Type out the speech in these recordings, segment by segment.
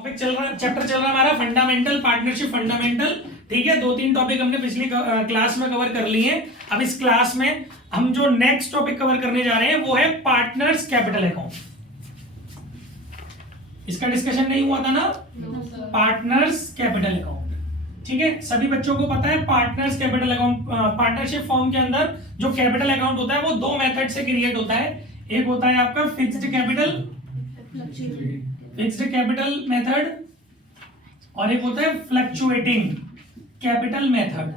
Topic chapter चल रहा है हमारा फंडामेंटल पार्टनरशिप फंडामेंटल। ठीक है, 2-3 टॉपिक हमने पिछली क्लास में कवर कर लिए हैं। अब इस क्लास में हम जो नेक्स्ट टॉपिक कवर करने जा रहे हैं वो है पार्टनर्स कैपिटल अकाउंट। इसका डिस्कशन नहीं हुआ था ना, पार्टनर्स कैपिटल अकाउंट। ठीक है, सभी बच्चों को पता है partners capital account. Partnership form के अंदर जो कैपिटल अकाउंट होता है वो दो मेथड से क्रिएट होता है। एक होता है आपका फिक्स्ड कैपिटल मेथड और एक होता है फ्लक्चुएटिंग कैपिटल मेथड।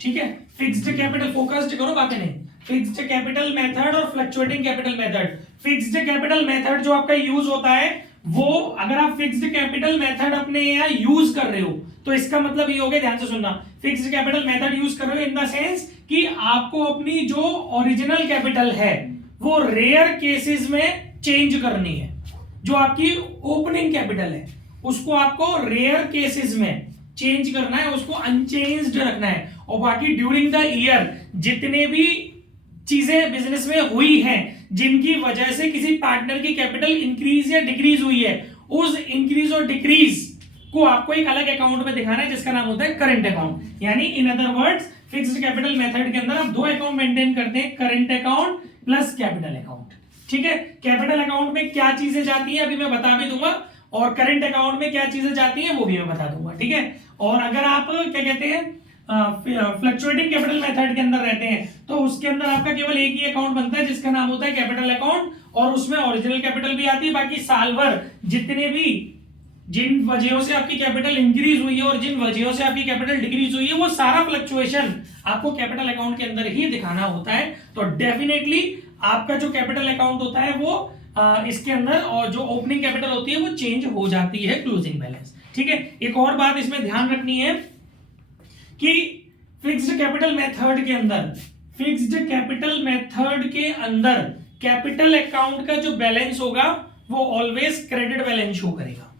ठीक है, फिक्स्ड कैपिटल, फोकस्ड करो बातें नहीं। फिक्स्ड कैपिटल मेथड और fluctuating capital method. Fixed capital method जो आपका यूज होता है वो, अगर आप फिक्स्ड कैपिटल मेथड अपने यहाँ यूज कर रहे हो तो इसका मतलब ये हो गया, ध्यान से सुनना, फिक्स्ड कैपिटल मेथड यूज कर रहे हो इन द सेंस कि आपको अपनी जो ओरिजिनल कैपिटल है वो रेयर केसेस में चेंज करनी है। जो आपकी ओपनिंग कैपिटल है उसको आपको रेयर केसेस में चेंज करना है, उसको अनचेंज्ड रखना है। और बाकी ड्यूरिंग द ईयर जितने भी चीजें बिजनेस में हुई हैं जिनकी वजह से किसी पार्टनर की कैपिटल इंक्रीज या डिक्रीज हुई है, उस इंक्रीज और डिक्रीज को आपको एक अलग अकाउंट में दिखाना है जिसका नाम होता है करंट अकाउंट। यानी in other words fixed capital method के अंदर आप दो अकाउंट मेंटेन करते हैं, current account plus capital account. ठीक है, कैपिटल अकाउंट में क्या चीजें जाती हैं अभी मैं बता भी दूंगा, और करंट अकाउंट में क्या चीजें जाती हैं वो भी मैं बता दूंगा। ठीक है, और अगर आप क्या कहते हैं फ्लक्चुएटिंग कैपिटल मेथड के अंदर रहते हैं तो उसके अंदर आपका केवल एक ही अकाउंट बनता है जिसका नाम होता है कैपिटल अकाउंट, और उसमें ओरिजिनल कैपिटल भी आती है। बाकी साल भर जितने भी जिन वजहों से आपकी कैपिटल इंक्रीज हुई है और जिन वजहों से आपकी कैपिटल डिक्रीज हुई है वो सारा फ्लक्चुएशन आपको कैपिटल अकाउंट के अंदर ही दिखाना होता है। तो डेफिनेटली आपका जो कैपिटल अकाउंट होता है वो इसके अंदर, और जो ओपनिंग कैपिटल होती है वो चेंज हो जाती है क्लोजिंग बैलेंस। ठीक है, एक और बात इसमें ध्यान रखनी है कि फिक्स्ड कैपिटल मेथड के अंदर कैपिटल अकाउंट का जो बैलेंस होगा वो ऑलवेज क्रेडिट बैलेंस शो करेगा,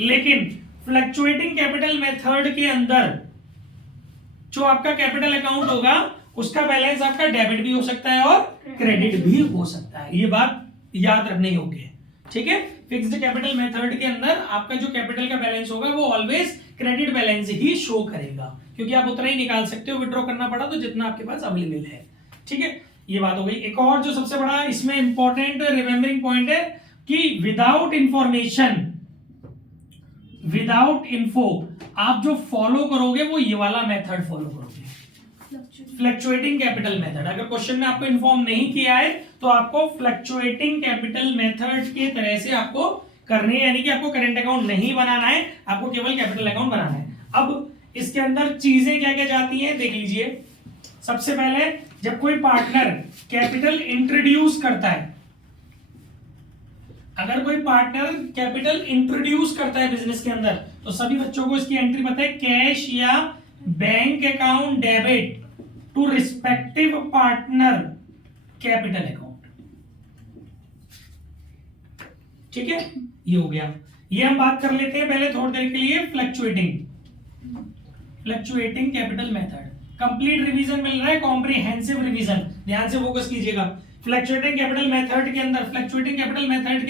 लेकिन फ्लक्चुएटिंग कैपिटल मेथड के अंदर जो आपका कैपिटल अकाउंट होगा उसका बैलेंस आपका डेबिट भी हो सकता है और क्रेडिट भी हो सकता है। ये बात याद रखने योग्य है। ठीक है, फिक्स्ड कैपिटल मेथड के अंदर आपका जो कैपिटल का बैलेंस होगा वो ऑलवेज क्रेडिट बैलेंस ही शो करेगा, क्योंकि आप उतना ही निकाल सकते हो, विड्रॉ करना पड़ा तो जितना आपके पास अवेलेबल है। ठीक है, ये बात हो गई। एक और जो सबसे बड़ा इसमें इंपॉर्टेंट रिमेंबरिंग पॉइंट है कि विदाउट इंफॉर्मेशन, विदाउट इन्फो आप जो फॉलो करोगे वो ये वाला मेथड फॉलो करोगे, फ्लक्चुएटिंग कैपिटल मेथड। अगर क्वेश्चन में आपको इन्फॉर्म नहीं किया है तो आपको फ्लक्चुएटिंग कैपिटल मेथड के तरह से आपको करनी है, यानी कि आपको करंट अकाउंट नहीं बनाना है, आपको केवल कैपिटल अकाउंट बनाना है। अब इसके अंदर चीजें क्या क्या जाती हैं देख लीजिए। सबसे पहले जब कोई पार्टनर कैपिटल इंट्रोड्यूस करता है, अगर कोई पार्टनर कैपिटल इंट्रोड्यूस करता है बिजनेस के अंदर तो सभी बच्चों को इसकी एंट्री पता है, कैश या bank account debit to respective partner capital account. ठीक है, ये हो गया। ये हम बात कर लेते हैं पहले थोड़ी देर के लिए fluctuating capital method. Complete revision मिल रहा है, कॉम्प्रिहेंसिव रिवीजन, ध्यान से फोकस कीजिएगा। फ्लक्चुएटिंग कैपिटल मेथड के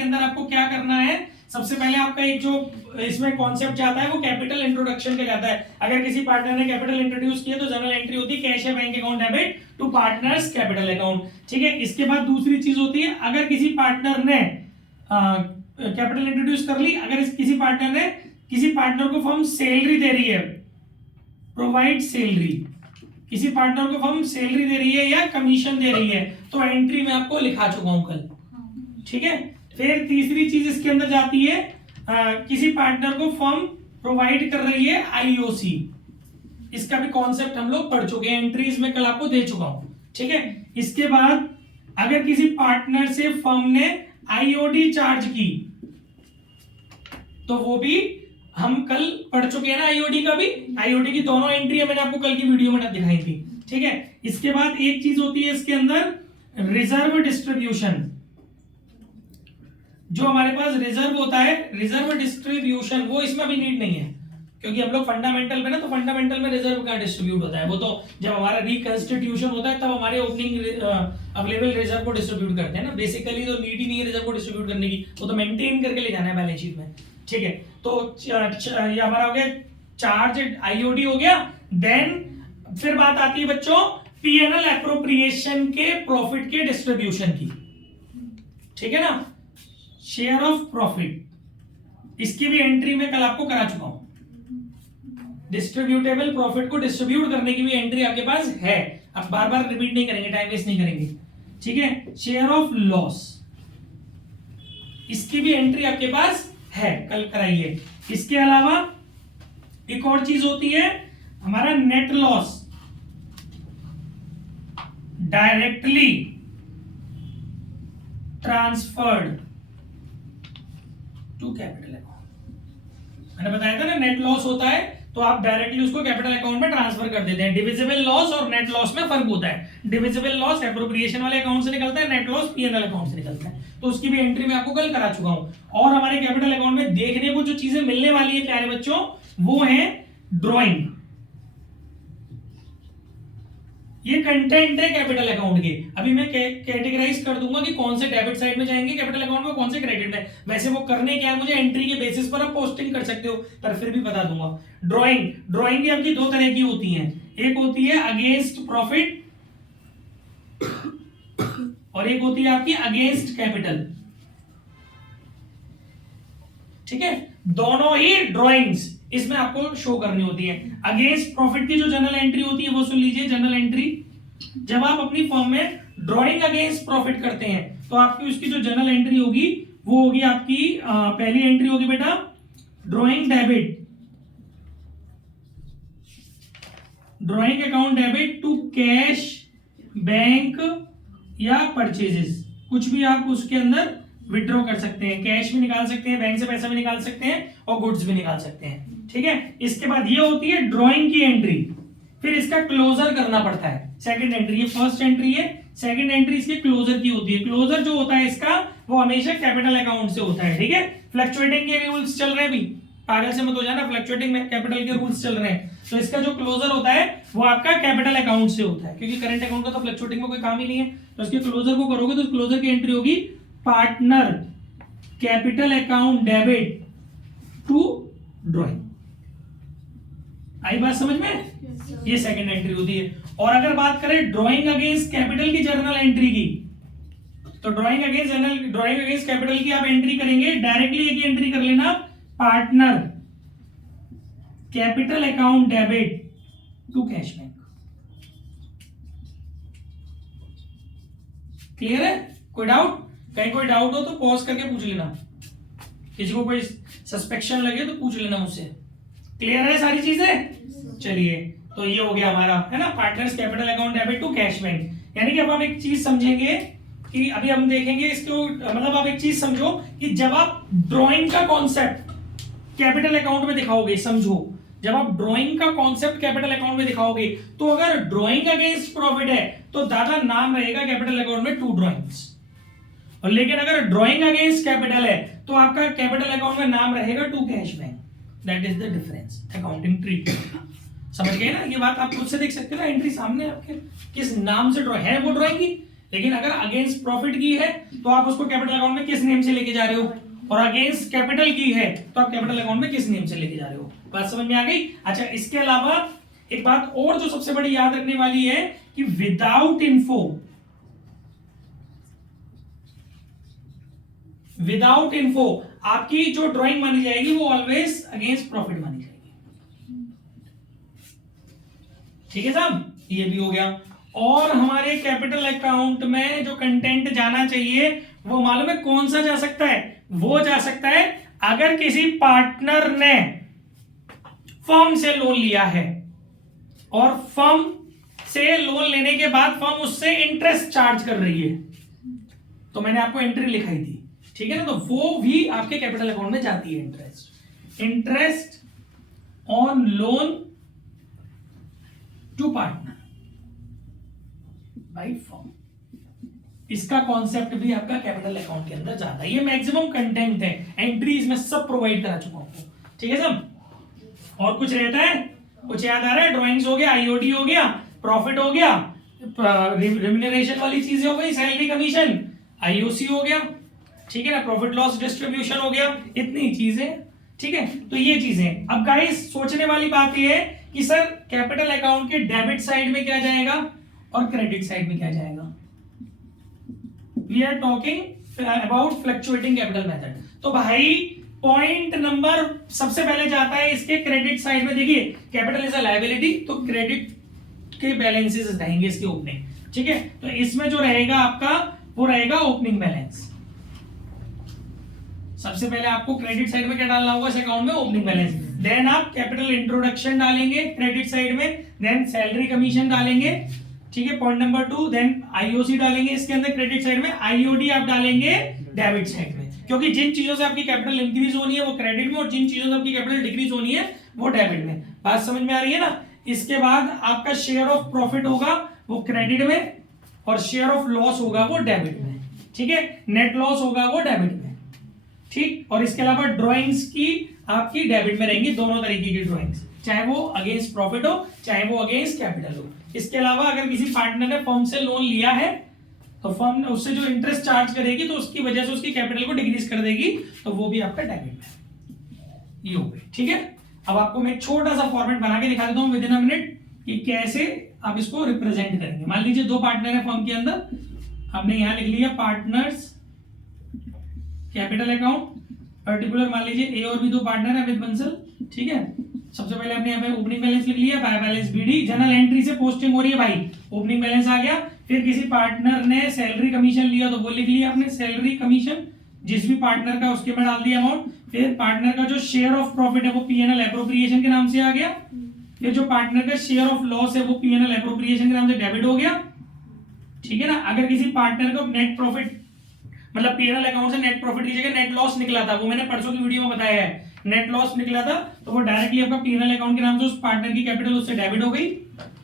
अंदर आपको क्या करना है, सबसे पहले आपका एक जो इसमें कॉन्सेप्ट जाता है वो कैपिटल इंट्रोडक्शन का जाता है। अगर किसी पार्टनर ने कैपिटल इंट्रोड्यूस किया तो जनरल एंट्री होती है कैश या bank account debit to partners capital account. ठीक है, इसके बाद दूसरी चीज होती है, अगर किसी पार्टनर ने कैपिटल इंट्रोड्यूस कर ली, अगर किसी पार्टनर को फर्म सैलरी दे रही है, प्रोवाइड सैलरी, किसी पार्टनर को फर्म सैलरी दे रही है या कमीशन दे रही है, तो एंट्री में आपको लिखा चुका हूं कल। ठीक है, फिर तीसरी चीज इसके अंदर जाती है, किसी पार्टनर को फर्म प्रोवाइड कर रही है आईओसी, इसका भी कॉन्सेप्ट हम लोग पढ़ चुके हैं, एंट्रीज में कल आपको दे चुका हूं। ठीक है, इसके बाद अगर किसी पार्टनर से फर्म ने आईओडी चार्ज की तो वो भी हम कल पढ़ चुके हैं ना, आईओडी का भी, आईओडी की दोनों एंट्री मैंने आपको कल की वीडियो में दिखाई थी। ठीक है, इसके बाद एक चीज होती है इसके अंदर रिजर्व डिस्ट्रीब्यूशन। जो हमारे पास रिजर्व होता है, रिजर्व डिस्ट्रीब्यूशन वो इसमें भी नीड नहीं है, क्योंकि हम लोग फंडामेंटल में ना, तो फंडामेंटल में रिजर्व कहाँ डिस्ट्रीब्यूट होता है, वो तो जब हमारा रिकंस्टिट्यूशन होता है तब हमारे ओपनिंग अवेलेबल रिजर्व को डिस्ट्रीब्यूट करते हैं ना। बेसिकली तो नीड ही नहीं है रिजर्व को डिस्ट्रीब्यूट करने की, वो तो मेंटेन करके ले जाना है बैलेंस शीट में। ठीक है, तो ये हमारा हो गया चार्ज आईओडी हो गया। देन फिर बात आती है बच्चों पीएनएल एप्रोप्रिएशन के प्रॉफिट के डिस्ट्रीब्यूशन की। ठीक है ना, शेयर ऑफ प्रॉफिट, इसकी भी एंट्री में कल आपको करा चुका हूं। डिस्ट्रीब्यूटेबल प्रॉफिट को डिस्ट्रीब्यूट करने की भी एंट्री आपके पास है, अब बार बार रिपीट नहीं करेंगे, टाइम वेस्ट नहीं करेंगे। ठीक है, शेयर ऑफ लॉस, इसकी भी एंट्री आपके पास है, कल कराइए। इसके अलावा एक और चीज होती है हमारा net loss directly transferred to capital account. मैंने बताया था ना नेट लॉस होता है तो आप डायरेक्टली उसको कैपिटल अकाउंट में ट्रांसफर कर देते हैं। डिविजिबल लॉस और नेट लॉस में फर्क होता है। डिविजिबल लॉस एप्रोप्रिएशन वाले अकाउंट से निकलता है, नेट लॉस पीएनएल अकाउंट से निकलता है। तो उसकी भी एंट्री मैं आपको कल करा चुका हूं। और हमारे कैपिटल अकाउंट में देखने को जो चीजें मिलने वाली है प्यारे बच्चों, वो है ड्रॉइंग। ये कंटेंट है कैपिटल अकाउंट के। अभी मैं कैटेगराइज कर दूंगा कि कौन से डेबिट साइड में जाएंगे कैपिटल अकाउंट में, कौन से क्रेडिट में। वैसे वो करने क्या है, मुझे एंट्री के बेसिस पर आप पोस्टिंग कर सकते हो, पर फिर भी बता दूंगा। ड्राइंग भी आपकी दो तरह की होती है, एक होती है अगेंस्ट प्रॉफिट और एक होती है आपकी अगेंस्ट कैपिटल। ठीक है, दोनों ही ड्राइंग्स इसमें आपको शो करनी होती है। अगेंस्ट प्रॉफिट की जो जनरल एंट्री होती है वो सुन लीजिए। जनरल एंट्री, जब आप अपनी फर्म में ड्राइंग अगेंस्ट प्रॉफिट करते हैं तो आपकी उसकी जो जनरल एंट्री होगी वो होगी आपकी पहली एंट्री होगी बेटा drawing debit, drawing account debit to cash, bank या परचेजेस, कुछ भी आप उसके अंदर विड्रॉ कर सकते हैं। कैश भी निकाल सकते हैं, बैंक से पैसा भी निकाल सकते हैं और गुड्स भी निकाल सकते हैं। ठीक है, इसके बाद ये होती है ड्राइंग की एंट्री, फिर इसका क्लोजर करना पड़ता है। सेकंड एंट्री, ये फर्स्ट एंट्री है, सेकंड एंट्री इसके क्लोजर की होती है। क्लोजर जो होता है इसका वो हमेशा कैपिटल अकाउंट से होता है। ठीक है, फ्लक्चुएटिंग के रूल्स चल रहे हैं, अभी पागल से मत हो जाना, फ्लक्चुएटिंग में कैपिटल के रूल्स चल रहे हैं, तो इसका जो क्लोजर होता है वो आपका कैपिटल अकाउंट से होता है, क्योंकि करंट अकाउंट का तो फ्लक्चुएटिंग में कोई काम ही नहीं है। तो इसके क्लोजर को करोगे तो क्लोजर की एंट्री होगी partner capital account debit to drawing. आई बात समझ में? ये सेकंड एंट्री होती है। और अगर बात करें ड्राइंग अगेंस्ट कैपिटल की जर्नल एंट्री की, तो ड्राइंग अगेंस्ट कैपिटल की आप एंट्री करेंगे, डायरेक्टली एक एंट्री कर लेना, partner capital account debit to cash bank. Clear है? कोई डाउट? कहीं कोई डाउट हो तो पॉज करके पूछ लेना, किसी को कोई सस्पेक्शन लगे तो पूछ लेना मुझसे। क्लियर है सारी चीजें? चलिए, तो ये हो गया हमारा, है ना, partners capital account debit to cash bank. यानी कि अब हम एक चीज समझेंगे कि अभी हम देखेंगे इसको, मतलब आप एक चीज समझो कि जब आप ड्राइंग का कॉन्सेप्ट कैपिटल अकाउंट में दिखाओगे, समझो जब आप ड्राइंग का कॉन्सेप्ट कैपिटल अकाउंट में दिखाओगे तो अगर ड्राइंग अगेंस्ट प्रॉफिट है तो दादा नाम रहेगा कैपिटल अकाउंट में टू ड्राइंग्स, और लेकिन अगर ड्राइंग अगेंस्ट कैपिटल है तो आपका कैपिटल अकाउंट में नाम रहेगा to cash bank. That is the difference, accounting treatment. समझ गए ना? ये बात आप खुद से देख सकते हो ना, एंट्री सामने आपके, किस नाम से ड्रॉ है वो ड्राइंग की। लेकिन अगर अगेंस्ट प्रॉफिट की है तो आप उसको कैपिटल अकाउंट में किस नेम से लेके जा रहे हो, और अगेंस्ट कैपिटल की है तो आप कैपिटल अकाउंट में किस नेम से लेके जा रहे हो। बात समझ में आ गई? अच्छा, इसके अलावा एक बात और जो सबसे बड़ी याद रखने वाली है कि विदाउट इन्फो आपकी जो ड्राइंग मानी जाएगी वो ऑलवेज अगेंस्ट प्रॉफिट मानी जाएगी। ठीक है साहब, ये भी हो गया। और हमारे कैपिटल अकाउंट में जो कंटेंट जाना चाहिए वो मालूम है कौन सा जा सकता है? वो जा सकता है अगर किसी पार्टनर ने फर्म से लोन लिया है और फर्म से लोन लेने के बाद फर्म उससे इंटरेस्ट चार्ज कर रही है, तो मैंने आपको एंट्री लिखाई थी, ठीक है ना, तो वो भी आपके कैपिटल अकाउंट में जाती है। Interest on loan to partner by firm, इसका कॉन्सेप्ट भी आपका कैपिटल अकाउंट के अंदर जाता है। ये मैक्सिमम कंटेंट है, एंट्रीज में सब प्रोवाइड करा चुका हूं। ठीक है सब? और कुछ रहता है, कुछ याद आ रहा है? ड्राइंग्स हो गया, आईओडी हो गया, प्रॉफिट हो गया, रिम्यूनरेशन वाली चीजें हो गई, सैलरी कमीशन, आईओसी हो गया, ठीक है ना, प्रॉफिट लॉस डिस्ट्रीब्यूशन हो गया, इतनी चीजें, ठीक है। तो ये चीजें, अब गाइस सोचने वाली बात ये है कि सर कैपिटल अकाउंट के डेबिट साइड में क्या जाएगा और क्रेडिट साइड में क्या जाएगा। We are talking about fluctuating capital method. तो भाई पॉइंट नंबर सबसे पहले जाता है इसके क्रेडिट साइड में। देखिए कैपिटल इज अ लायबिलिटी, तो क्रेडिट के बैलेंसेस रहेंगे इसके ओपनिंग, ठीक है। तो इसमें जो रहेगा आपका वो रहेगा ओपनिंग बैलेंस। सबसे पहले आपको क्रेडिट साइड में क्या डालना होगा इस अकाउंट में? Opening balance. देन आप कैपिटल इंट्रोडक्शन डालेंगे क्रेडिट साइड में, देन सैलरी कमीशन डालेंगे, ठीक है, पॉइंट नंबर 2। देन आईओसी डालेंगे इसके अंदर क्रेडिट साइड में, आईओडी आप डालेंगे डेबिट साइड में, क्योंकि जिन चीजों से आपकी कैपिटल इंक्रीज होनी है वो क्रेडिट में, और जिन चीजों से आपकी कैपिटल डिक्रीज होनी है वो डेबिट में। बात समझ में आ रही है ना? इसके बाद आपका शेयर ऑफ प्रॉफिट होगा वो क्रेडिट में, और शेयर ऑफ लॉस होगा वो डेबिट में, ठीक है। नेट लॉस होगा वो डेबिट में, ठीक। और इसके अलावा ड्राइंग्स की आपकी डेबिट में रहेंगी, दोनों तरीके की ड्राइंग्स, चाहे वो अगेंस्ट प्रॉफिट हो चाहे वो अगेंस्ट कैपिटल हो। इसके अलावा अगर किसी पार्टनर ने फर्म से लोन लिया है तो फर्म उससे जो इंटरेस्ट चार्ज करेगी तो उसकी वजह से उसकी कैपिटल को डिक्रीज कर देगी, तो वो भी आपका डेबिट में ये हो गई, ठीक है। अब आपको मैं एक छोटा सा फॉर्मेट बना के दिखा देता हूं विद इन अ मिनट कि कैसे आप इसको रिप्रेजेंट करेंगे। मान लीजिए दो पार्टनर है फर्म के अंदर, आपने यहां लिख लिया पार्टनर्स कैपिटल अकाउंट, पर्टिकुलर मान लीजिए ए और बी दो पार्टनर है अमित बंसल, ठीक है। सबसे पहले आपने यहाँ पे ओपनिंग बैलेंस लिख लिया, by balance BD, journal entry से पोस्टिंग हो रही है भाई, ओपनिंग बैलेंस आ गया। फिर किसी पार्टनर ने सैलरी कमीशन लिया तो वो लिख लिया आपने सैलरी कमीशन, जिस भी पार्टनर का उसके में डाल दिया अमाउंट। फिर पार्टनर का जो शेयर ऑफ प्रॉफिट है वो पीएनएल एप्रोप्रिएशन के नाम से आ गया। फिर जो पार्टनर का शेयर ऑफ लॉस है वो पीएनएल एप्रोप्रिएशन के नाम से डेबिट हो गया, ठीक है ना। अगर किसी पार्टनर को नेट प्रॉफिट मतलब पीएनएल अकाउंट से नेट प्रॉफिट की जगह नेट लॉस निकला था, वो मैंने परसों की वीडियो में बताया है, नेट लॉस निकला था तो वो डायरेक्टली आपका पीएनएल अकाउंट के नाम से उस पार्टनर की कैपिटल उससे डेबिट हो गई,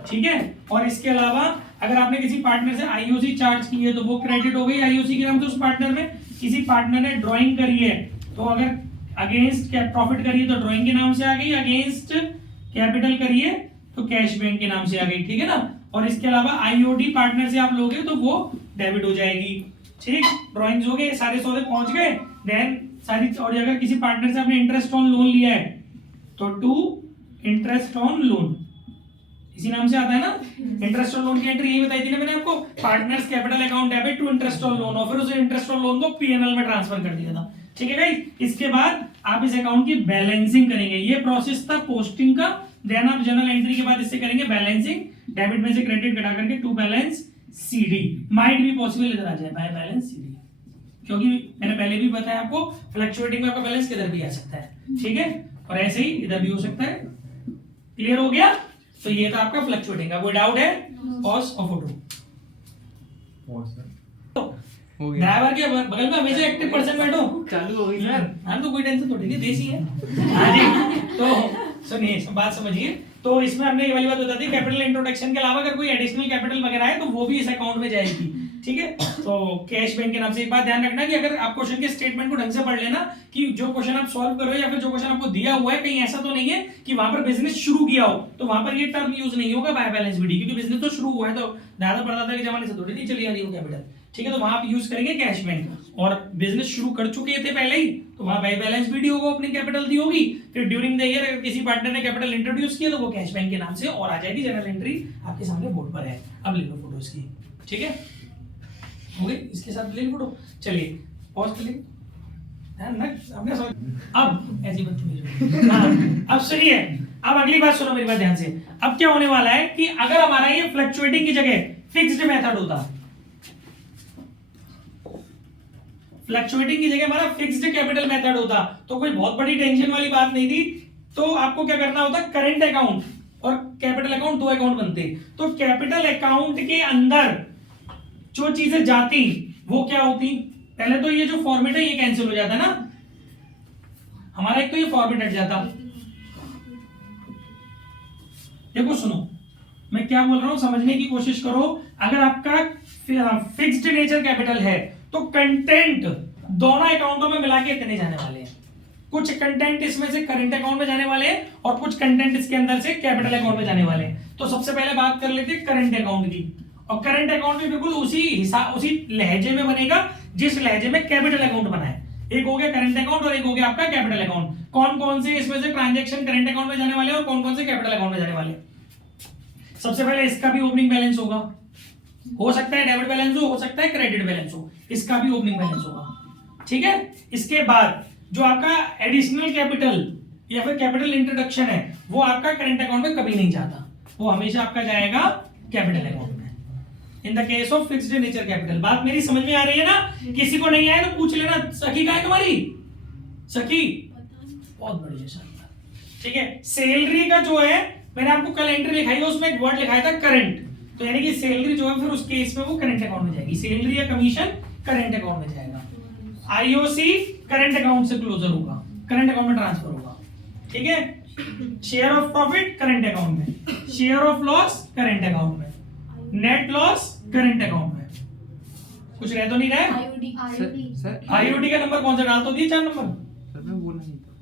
ठीक है। और इसके अलावा अगर आपने किसी पार्टनर से आईओसी चार्ज की है तो वो क्रेडिट हो गई आईओसी के नाम से उस पार्टनर में। किसी पार्टनर ने ड्राइंग करी है तो अगर अगेंस्ट प्रॉफिट करी है तो ड्राइंग के नाम से आ गई, अगेंस्ट कैपिटल करी है तो कैश बैंक के नाम से आ गई, ठीक है ना। और इसके अलावा आईओडी पार्टनर से आप लोगे तो वो डेबिट हो जाएगी, ठीक। ड्राइंग्स हो गए, सारे सौदे पहुंच गए। देन सारी, और अगर किसी पार्टनर से आपने इंटरेस्ट ऑन लोन लिया है तो टू इंटरेस्ट ऑन लोन इसी नाम से आता है ना। इंटरेस्ट ऑन लोन की एंट्री यही बताई थी ना मैंने आपको, partners capital account debit to interest on loan, और फिर उस इंटरेस्ट ऑन लोन को पीएनएल में ट्रांसफर कर दिया था, ठीक है गाइस। इसके बाद आप इस अकाउंट की बैलेंसिंग करेंगे, ये प्रोसेस था पोस्टिंग का। देन आप जनरल एंट्री के बाद इससे करेंगे बैलेंसिंग, डेबिट में से क्रेडिट घटा करके टू बैलेंस सीडी, माइट भी पॉसिबल इधर आ जाए बाय बैलेंस सीडी, क्योंकि मैंने पहले भी बताया आपको फ्लक्चुएटिंग में आपका बैलेंस किधर भी आ सकता है, ठीक है। और ऐसे ही इधर भी हो सकता है। क्लियर हो गया? तो ये था आपका फ्लक्चुएटिंग का। कोई डाउट है? पॉज और फोटो। ड्राइवर के बगल में हमेशा एक्टिव पर्सन बैठो। चालू हो गई सर। हम तो कोई टेंशन थोड़ी नहीं, देसी है। हाँ जी, तो सुनिए बात समझिए। तो इसमें हमने ये वाली बात बता दी, कैपिटल इंट्रोडक्शन के अलावा अगर कोई एडिशनल कैपिटल वगैरह है तो वो भी इस अकाउंट में जाएगी, ठीक है। तो कैश बैंक के नाम से एक बात ध्यान रखना कि अगर आप क्वेश्चन के स्टेटमेंट को ढंग से पढ़ लेना कि जो क्वेश्चन आप सॉल्व करो या फिर जो क्वेश्चन आपको दिया हुआ है कहीं ऐसा तो नहीं है कि वहां पर बिजनेस शुरू किया हो, तो वहां पर ये टर्म यूज नहीं होगा बाय बैलेंस बीडी, क्योंकि बिजनेस तो शुरू हुआ है, तो दादा परदादा के जमाने से थोड़ी नहीं चली आ रही हो कैपिटल, ठीक है। तो वहां आप यूज करेंगे कैश बैंक, और बिजनेस शुरू कर चुके थे पहले ही तो वहां बाय बैलेंस बीडी होगा, अपनी कैपिटल दी होगी। फिर ड्यूरिंग द ईयर अगर किसी पार्टनर ने कैपिटल इंट्रोड्यूस किया तो वो कैश बैंक के नाम से और आ जाएगी। जनरल एंट्री आपके सामने बोर्ड पर है, अब ले लो फोटो इसकी, ठीक है। हो गई, इसके साथ ले लो फोटो। चलिए पॉज कर लीजिए, अब ऐसी बदतमीजी। हाँ, अब सुनिए, अब अगली बात सुनो मेरी बात ध्यान से। अब क्या होने वाला है कि अगर हमारा ये फ्लक्चुएटिंग की जगह फिक्स्ड मेथड होता, फ्लक्चुएटिंग की जगह हमारा फिक्स्ड कैपिटल मेथड होता तो कोई बहुत बड़ी टेंशन वाली बात नहीं थी। तो आपको क्या करना होता, करंट अकाउंट और कैपिटल अकाउंट दो अकाउंट बनते। तो कैपिटल अकाउंट के अंदर जो चीजें जाती वो क्या होती, पहले तो ये जो फॉर्मेट है ये कैंसिल हो जाता ना हमारा, एक तो ये फॉर्मेट हट जाता। देखो सुनो मैं क्या बोल रहा हूं, समझने की कोशिश करो। अगर आपका फिक्स्ड नेचर कैपिटल है तो कंटेंट दोनों अकाउंटों में मिला के इतने जाने वाले हैं, कुछ कंटेंट इसमें से करंट अकाउंट में जाने वाले हैं और कुछ कंटेंट इसके अंदर से कैपिटल अकाउंट में जाने वाले हैं। तो सबसे पहले बात कर लेते हैं करंट अकाउंट की। और करंट अकाउंट भी बिल्कुल उसी लहजे में बनेगा जिस लहजे में कैपिटल अकाउंट बना है। एक हो गया करंट अकाउंट और एक हो गया आपका कैपिटल अकाउंट। कौन कौन से इसमें से ट्रांजैक्शन करंट अकाउंट में जाने वाले और कौन कौन से कैपिटल अकाउंट में जाने वाले? सबसे पहले इसका भी ओपनिंग बैलेंस होगा, हो सकता है डेबिट बैलेंस हो सकता है क्रेडिट बैलेंस हो, इसका भी ओपनिंग बैलेंस होगा, ठीक है। इसके बाद जो आपका एडिशनल कैपिटल या फिर कैपिटल इंट्रोडक्शन है वो आपका करंट अकाउंट में कभी नहीं जाता, वो हमेशा आपका जाएगा कैपिटल अकाउंट में। In the case of fixed nature capital. बात मेरी समझ में आ रही है ना? किसी को नहीं आए तो पूछ लेना। सखी कहाँ है तुम्हारी? सखी बहुत बढ़िया, शानदार, ठीक है। सैलरी का जो है मैंने आपको कल एंट्री लिखाई है, उसमें एक वर्ड लिखाया था करंट, तो यानी कि सैलरी जो है फिर उस केस में वो करंट अकाउंट में जाएगी। सैलरी या कमीशन करंट अकाउंट में जाएगा। आईओसी करंट अकाउंट से क्लोजर होगा, करंट अकाउंट में ट्रांसफर होगा, ठीक है। Share of profit current account में, share of loss current account में, नेट लॉस करंट अकाउंट में। कुछ रह तो नहीं रहा? आईओडी का नंबर कौन सा डाल तो दिए? 4 नंबर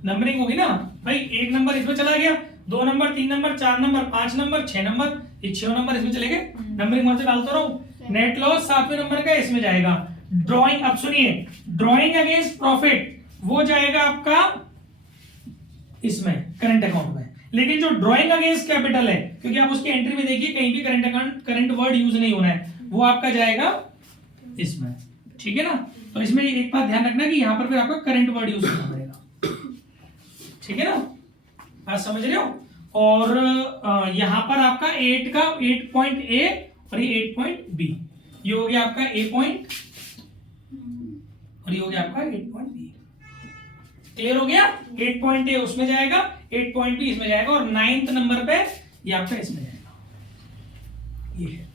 नंबरिंग होगी ना भाई। 1 नंबर इसमें चला गया, 2 number, 3 number, 4 number, 5 number, 6 number, ये 6 नंबर इसमें चले गए। नंबरिंग वहां से डालता रहूं। नेट लॉस 7वें नंबर का इसमें जाएगा। ड्रॉइंग, अब सुनिए, ड्रॉइंग अगेंस्ट प्रॉफिट वो जाएगा आपका इसमें करंट अकाउंट में। लेकिन जो ड्रॉइंग अगेंस्ट कैपिटल है, क्योंकि आप उसकी एंट्री में देखिए कहीं भी current account current word use नहीं होना है, वो आपका जाएगा इसमें, ठीक है ना। तो इसमें एक बात ध्यान रखना कि यहां पर फिर आपका करंट वर्ड यूज करना पड़ेगा, ठीक है ना, बात समझ रहे हो। और यहां पर आपका 8 पॉइंट ए और ये 8 पॉइंट बी, ये हो गया आपका ए पॉइंट और ये हो गया आपका 8 पॉइंट बी। क्लियर हो गया? 8 पॉइंट ए उसमें जाएगा, 8 पॉइंट बी इसमें जाएगा और 9th नंबर पे ये आपका इसमें जाएगा, ये है।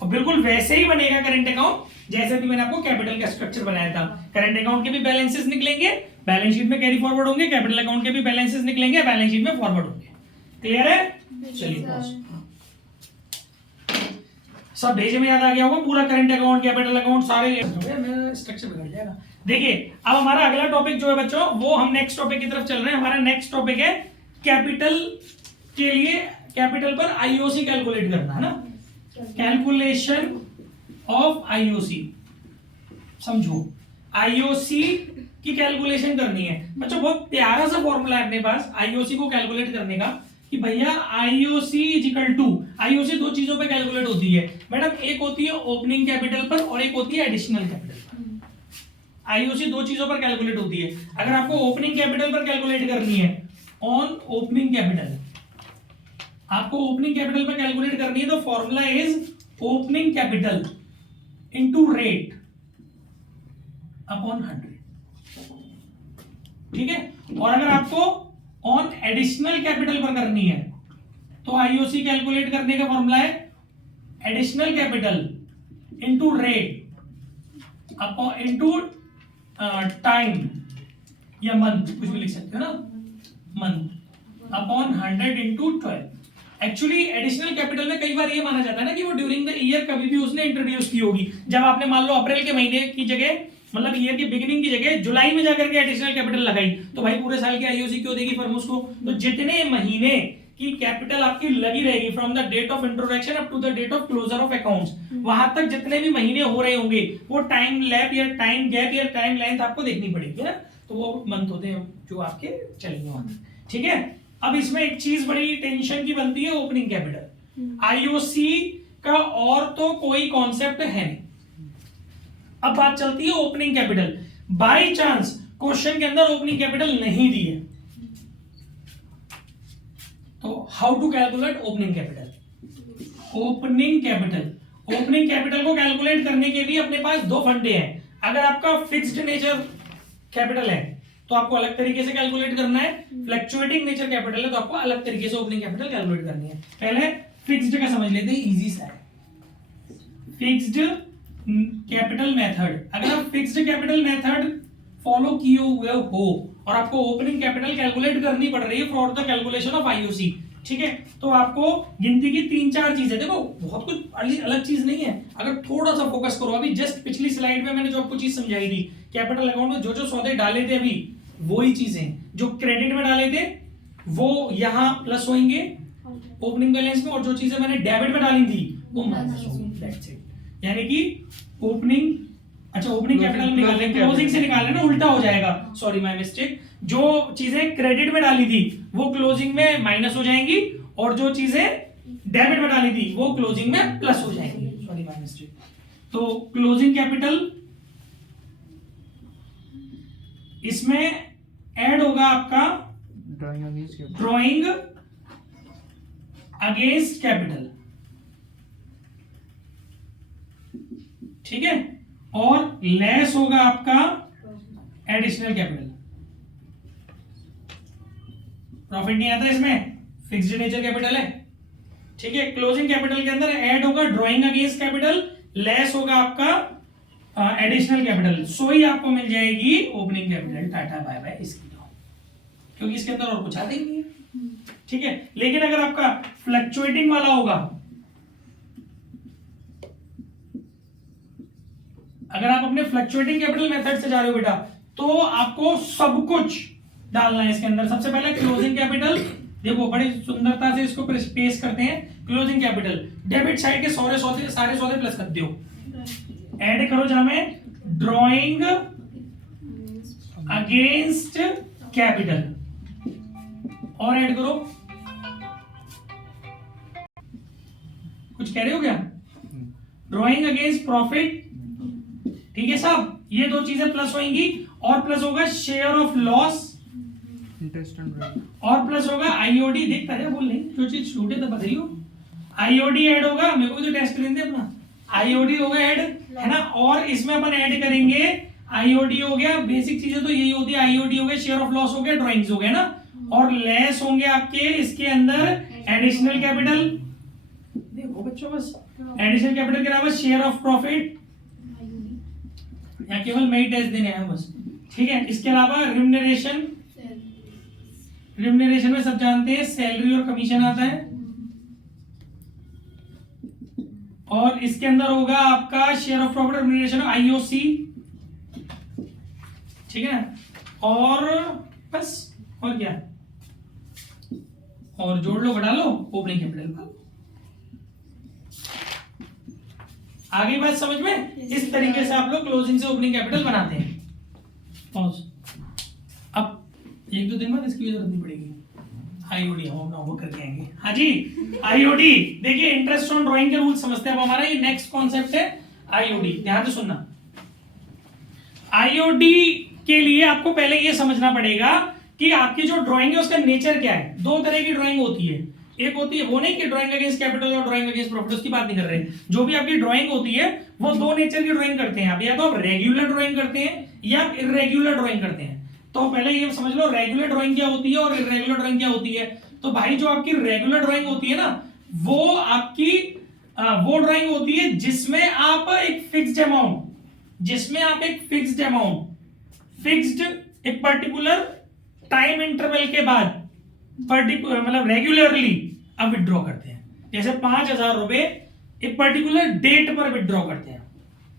और बिल्कुल वैसे ही बनेगा करंट अकाउंट जैसे भी मैंने आपको कैपिटल का स्ट्रक्चर बनाया था। करंट अकाउंट के भी बैलेंसेस निकलेंगे, बैलेंस शीट में कैरी फॉरवर्ड होंगे, कैपिटल अकाउंट के भी बैलेंसेस निकलेंगे, बैलेंस शीट में फॉरवर्ड होंगे। क्लियर है? चलिए सब भेजे में याद आ गया होगा पूरा करंट अकाउंट, कैपिटल अकाउंट सारे मेरा स्ट्रक्चर बिगड़ जाएगा। देखिए अब हमारा अगला टॉपिक जो है बच्चों, वो हम नेक्स्ट टॉपिक की तरफ चल रहे हैं। हमारा नेक्स्ट टॉपिक है कैपिटल के लिए, कैपिटल पर आईओसी कैलकुलेट करना है ना, कैलकुलेशन ऑफ आईओसी। समझो, आईओसी की कैलकुलेशन करनी है बच्चों। बहुत प्यारा सा फॉर्मूला है अपने पास आईओसी को कैलकुलेट करने का कि भैया IOC is equal to, IOC 2 चीजों पे कैलकुलेट होती है मैडम, एक होती है ओपनिंग कैपिटल पर और एक होती है एडिशनल कैपिटल पर। आईओसी 2 चीजों पर कैलकुलेट होती है। अगर आपको ओपनिंग कैपिटल पर कैलकुलेट करनी है, ऑन ओपनिंग कैपिटल, आपको ओपनिंग कैपिटल पर कैलकुलेट करनी है तो formula is opening capital into rate upon 100, ठीक है। और अगर आपको ऑन एडिशनल कैपिटल पर करनी है तो आईओसी कैलकुलेट करने का फॉर्मूला है additional capital into rate upon into time या मंथ, कुछ भी लिख सकते हो ना, month upon 100 into 12। Actually additional capital में कई बार ये माना जाता है ना कि वो ड्यूरिंग द ईयर कभी भी उसने इंट्रोड्यूस की होगी। जब आपने मान लो अप्रैल के महीने की जगह, मतलब ईयर के बिगिनिंग की जगह जुलाई में जाकर के एडिशनल कैपिटल लगाई, तो भाई पूरे साल की आईओसी क्यों देगी फर्म उसको? तो जितने महीने की कैपिटल आपकी लगी रहेगी from the date of introduction up to the date of closure of accounts, वहां तक जितने भी महीने हो रहे होंगे वो टाइम लैप या टाइम गैप या टाइम लेंथ आपको देखनी पड़ेगी ना, तो वो मंथ होते हैं जो आपके चलेंगे वहां, ठीक है। अब इसमें एक चीज बड़ी टेंशन की बनती है, ओपनिंग कैपिटल। आईओसी का और तो कोई कॉन्सेप्ट है नहीं। अब बात चलती है opening capital. By chance question के अंदर ओपनिंग कैपिटल नहीं दी है तो how to calculate opening capital? Opening capital, opening capital को कैलकुलेट करने के भी अपने पास 2 फंडे हैं। अगर आपका फिक्स्ड नेचर कैपिटल है तो आपको अलग तरीके से कैलकुलेट करना है, फ्लक्चुएटिंग नेचर कैपिटल है तो आपको अलग तरीके से ओपनिंग कैपिटल कैलकुलेट करनी है। पहले फिक्स्ड का समझ लेते हैं, इजी सा है। फिक्स्ड कैपिटल मेथड, अगर आप फिक्स्ड कैपिटल मेथड फॉलो किए हुए हो और आपको ओपनिंग कैपिटल कैलकुलेट करनी पड़ रही है for the calculation of IOC, ठीक है, तो आपको गिनती की 3-4 चीजें, देखो बहुत कुछ अलग चीज नहीं है, अगर थोड़ा सा फोकस करो। अभी जस्ट पिछली स्लाइड में मैंने जो आपको चीज समझाई थी, कैपिटल अकाउंट में जो जो सौदे डाले थे अभी वही चीजें जो क्रेडिट में डाले थे वो यहाँ प्लस होंगे ओपनिंग बैलेंस में, और जो चीजें मैंने डेबिट में डाली थी वो माइनस होंगी। That's it. यानी कि ओपनिंग, अच्छा ओपनिंग कैपिटल निकाल रहे, क्लोजिंग से निकाल रहे ना, उल्टा हो जाएगा, सॉरी माय मिस्टेक। जो चीजें क्रेडिट में डाली थी वो क्लोजिंग में माइनस हो जाएंगी, और जो चीजें डेबिट में डाली थी वो क्लोजिंग में प्लस हो जाएंगी, सॉरी माय मिस्टेक। तो क्लोजिंग कैपिटल इसमें ऐड होगा आपका ड्रॉइंग अगेंस्ट कैपिटल, ठीक है, और लेस होगा आपका एडिशनल कैपिटल। प्रॉफिट नहीं आता इसमें, फिक्स्ड नेचर कैपिटल है, ठीक है। क्लोजिंग कैपिटल के अंदर ऐड होगा ड्रॉइंग अगेंस्ट कैपिटल, लेस होगा आपका एडिशनल कैपिटल, सो ही आपको मिल जाएगी opening capital. Tata bye bye इसकी तो, क्योंकि इसके अंदर और कुछ आता ही नहीं है, ठीक है। लेकिन अगर आपका फ्लक्चुएटिंग वाला होगा, अगर आप अपने फ्लक्चुएटिंग कैपिटल मेथड से जा रहे हो बेटा, तो आपको सब कुछ डालना है इसके अंदर। सबसे पहले क्लोजिंग कैपिटल, देखो बड़ी सुंदरता से इसको पेश करते हैं। क्लोजिंग कैपिटल डेबिट साइड के सारे सौदे प्लस कर दो, ऐड करो जहां में ड्रॉइंग अगेंस्ट कैपिटल, और ऐड करो, कुछ कह रहे हो क्या? ड्रॉइंग अगेंस्ट प्रॉफिट, ठीक है साहब, ये दो चीजें प्लस होंगी, और प्लस होगा share of loss, interest and rent, और प्लस होगा आईओडी। देखता है बोल नहीं, जो चीज छूटे तो बताइयो। आईओडी ऐड होगा, मेरे को भी तो टेस्ट लेंगे अपना, आईओडी होगा ऐड, है ना। और इसमें अपन ऐड करेंगे आईओडी हो गया, बेसिक चीजें तो यही होती है, आईओडी हो गया, शेयर ऑफ लॉस हो गया, ड्राइंग्स हो गया ना, और लेस होंगे आपके इसके अंदर एडिशनल कैपिटल। देखो बच्चों बस एडिशनल कैपिटल के अलावा शेयर ऑफ प्रॉफिट, या केवल मैं ही टेस्ट देने आया बस, ठीक है। इसके अलावा रिम्यूनरेशन, रिम्यूनरेशन में सब जानते हैं सैलरी और कमीशन आता है, और इसके अंदर होगा आपका share of profit, remuneration, IOC, ठीक है। और बस, और क्या, और जोड़ लो घटा लो ओपनिंग कैपिटल। आगे बात समझ में? इस तरीके से आप लोग क्लोजिंग से ओपनिंग कैपिटल बनाते हैं। पॉज। अब एक दो दिन बाद इसकी जरूरत नहीं पड़ेगी, आईओडी हम वो करके आएंगे। हाँ जी, आईओडी देखिए, इंटरेस्ट ऑन ड्राइंग के रूल समझते हैं। अब हमारा ये नेक्स्ट कॉन्सेप्ट है आईओडी, ध्यान से सुनना। आईओडी के लिए आपको पहले ये समझना पड़ेगा कि आपकी जो ड्राइंग है उसका नेचर क्या है। दो तरह की ड्राइंग होती है, एक होती है वो नहीं कि ड्राइंग अगेंस्ट कैपिटल और ड्राइंग अगेंस्ट प्रॉफिट, उसकी बात नहीं कर रहे। जो भी आपकी ड्राइंग होती है वो दो नेचर की ड्राइंग करते हैं आप, या तो आप रेगुलर ड्राइंग करते हैं या इरेगुलर ड्राइंग करते हैं। तो पहले ये समझ लो रेगुलर ड्राइंग क्या होती है और इरेगुलर ड्राइंग क्या होती है। तो भाई जो आपकी रेगुलर ड्राइंग होती है ना, वो आपकी वो ड्राइंग होती है जिसमें आप एक फिक्स्ड अमाउंट, फिक्स्ड एक पर्टिकुलर टाइम इंटरवल के बाद पर्टिकुलर मतलब रेगुलरली आप विड्रॉ करते हैं। जैसे 5,000 रुपए एक पर्टिकुलर डेट पर विड्रॉ करते हैं,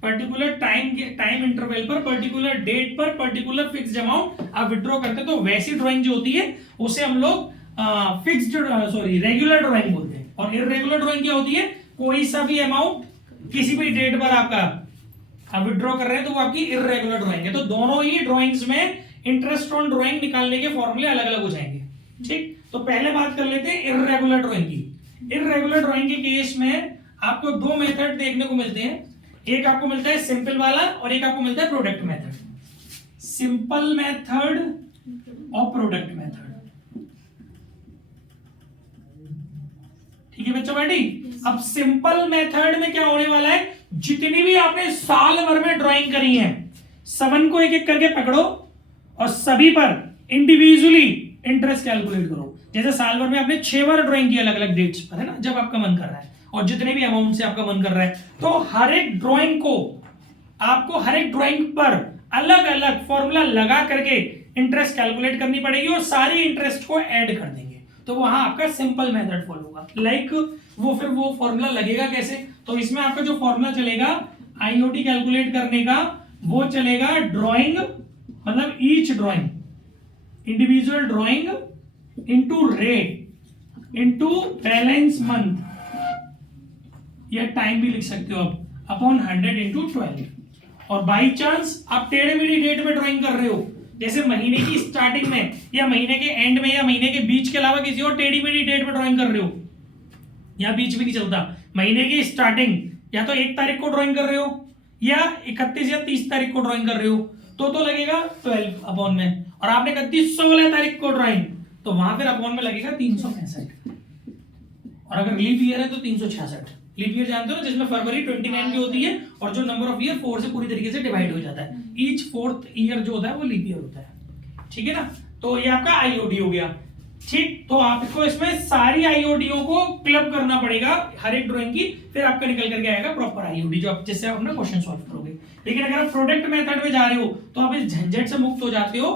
पर्टिकुलर टाइम इंटरवल पर, पर्टिकुलर डेट पर, पर्टिकुलर फिक्स्ड अमाउंट आप विड्रॉ करते हैं। तो वैसी ड्राइंग जो होती है उसे हम लोग रेगुलर ड्राइंग बोलते हैं। और इरेगुलर ड्राइंग क्या होती है? कोई सा भी अमाउंट किसी भी डेट पर आपका आप विड्रॉ कर रहे हैं तो वो आपकी इरेगुलर ड्राइंग है। तो दोनों ही ड्राइंग्स में इंटरेस्ट ऑन ड्राइंग निकालने के फॉर्मूले अलग अलग हो जाएंगे, ठीक। तो पहले बात कर लेते हैं इरेगुलर ड्राइंग की। इरेगुलर ड्राइंग के केस में आपको दो मेथड देखने को मिलते हैं, एक आपको मिलता है सिंपल वाला और एक आपको मिलता है प्रोडक्ट मेथड। सिंपल मेथड और प्रोडक्ट मेथड, ठीक है बच्चों बैठी। अब सिंपल मेथड में क्या होने वाला है, जितनी भी आपने साल भर में ड्राइंग करी है, सबन को एक एक करके पकड़ो और सभी पर इंडिविजुअली इंटरेस्ट कैलकुलेट करो। जैसे साल भर में आपने 6 बार ड्राइंग की अलग अलग डेट्स पर, है ना, जब आपका मन कर रहा है, और जितने भी अमाउंट से आपका मन कर रहा है, तो हर एक ड्राइंग को आपको हर एक ड्राइंग पर अलग अलग फॉर्मूला लगा करके इंटरेस्ट कैलकुलेट करनी पड़ेगी और सारी इंटरेस्ट को ऐड कर देंगे। तो वहां आपका सिंपल मेथड फॉलो होगा। लाइक वो फिर वो फॉर्मूला लगेगा कैसे? तो इसमें आपका जो फॉर्मूला चलेगा आईओटी कैलकुलेट करने का, वो चलेगा ड्राइंग मतलब each drawing, individual drawing into rate into balance month, या टाइम भी लिख सकते हो आप, अपॉन 100 इंटू 12। और बाई चांस आप टेढ़े मेढ़ी डेट में ड्राइंग कर रहे हो, जैसे महीने की स्टार्टिंग में या महीने के एंड में या महीने के बीच के अलावा किसी और टेढ़ी मेढ़ी डेट में ड्राइंग कर रहे हो, या बीच भी नहीं चलता, महीने की स्टार्टिंग या तो 1 तारीख को ड्राइंग कर रहे हो या 31 या 30 तारीख को ड्राइंग कर रहे हो, तो लगेगा 12 अपॉन में। और आपने कर दी 16 तारीख को ड्राइंग, तो वहां फिर अपॉन में लगेगा 365। और अगर लीप ईयर है तो 366। लीप ईयर जानते हो जिसमें फरवरी 29 की होती है और जो नंबर ऑफ ईयर 4 से पूरी तरीके से डिवाइड हो जाता है। ईच 4th ईयर जो होता है वो लीप ईयर होता है। ठीक है ना, तो ये आपका आईओडी हो गया। ठीक, तो आपको इसमें सारी आईओडीओ को क्लब करना पड़ेगा हर एक ड्राइंग की, फिर आपका निकल करके आएगा प्रॉपर आईओडी जो आप जिससे आप अपना क्वेश्चन सॉल्व करोगे। लेकिन अगर आप प्रोडक्ट मेथड में जा रहे हो तो आप इस झंझट से मुक्त हो जाते हो,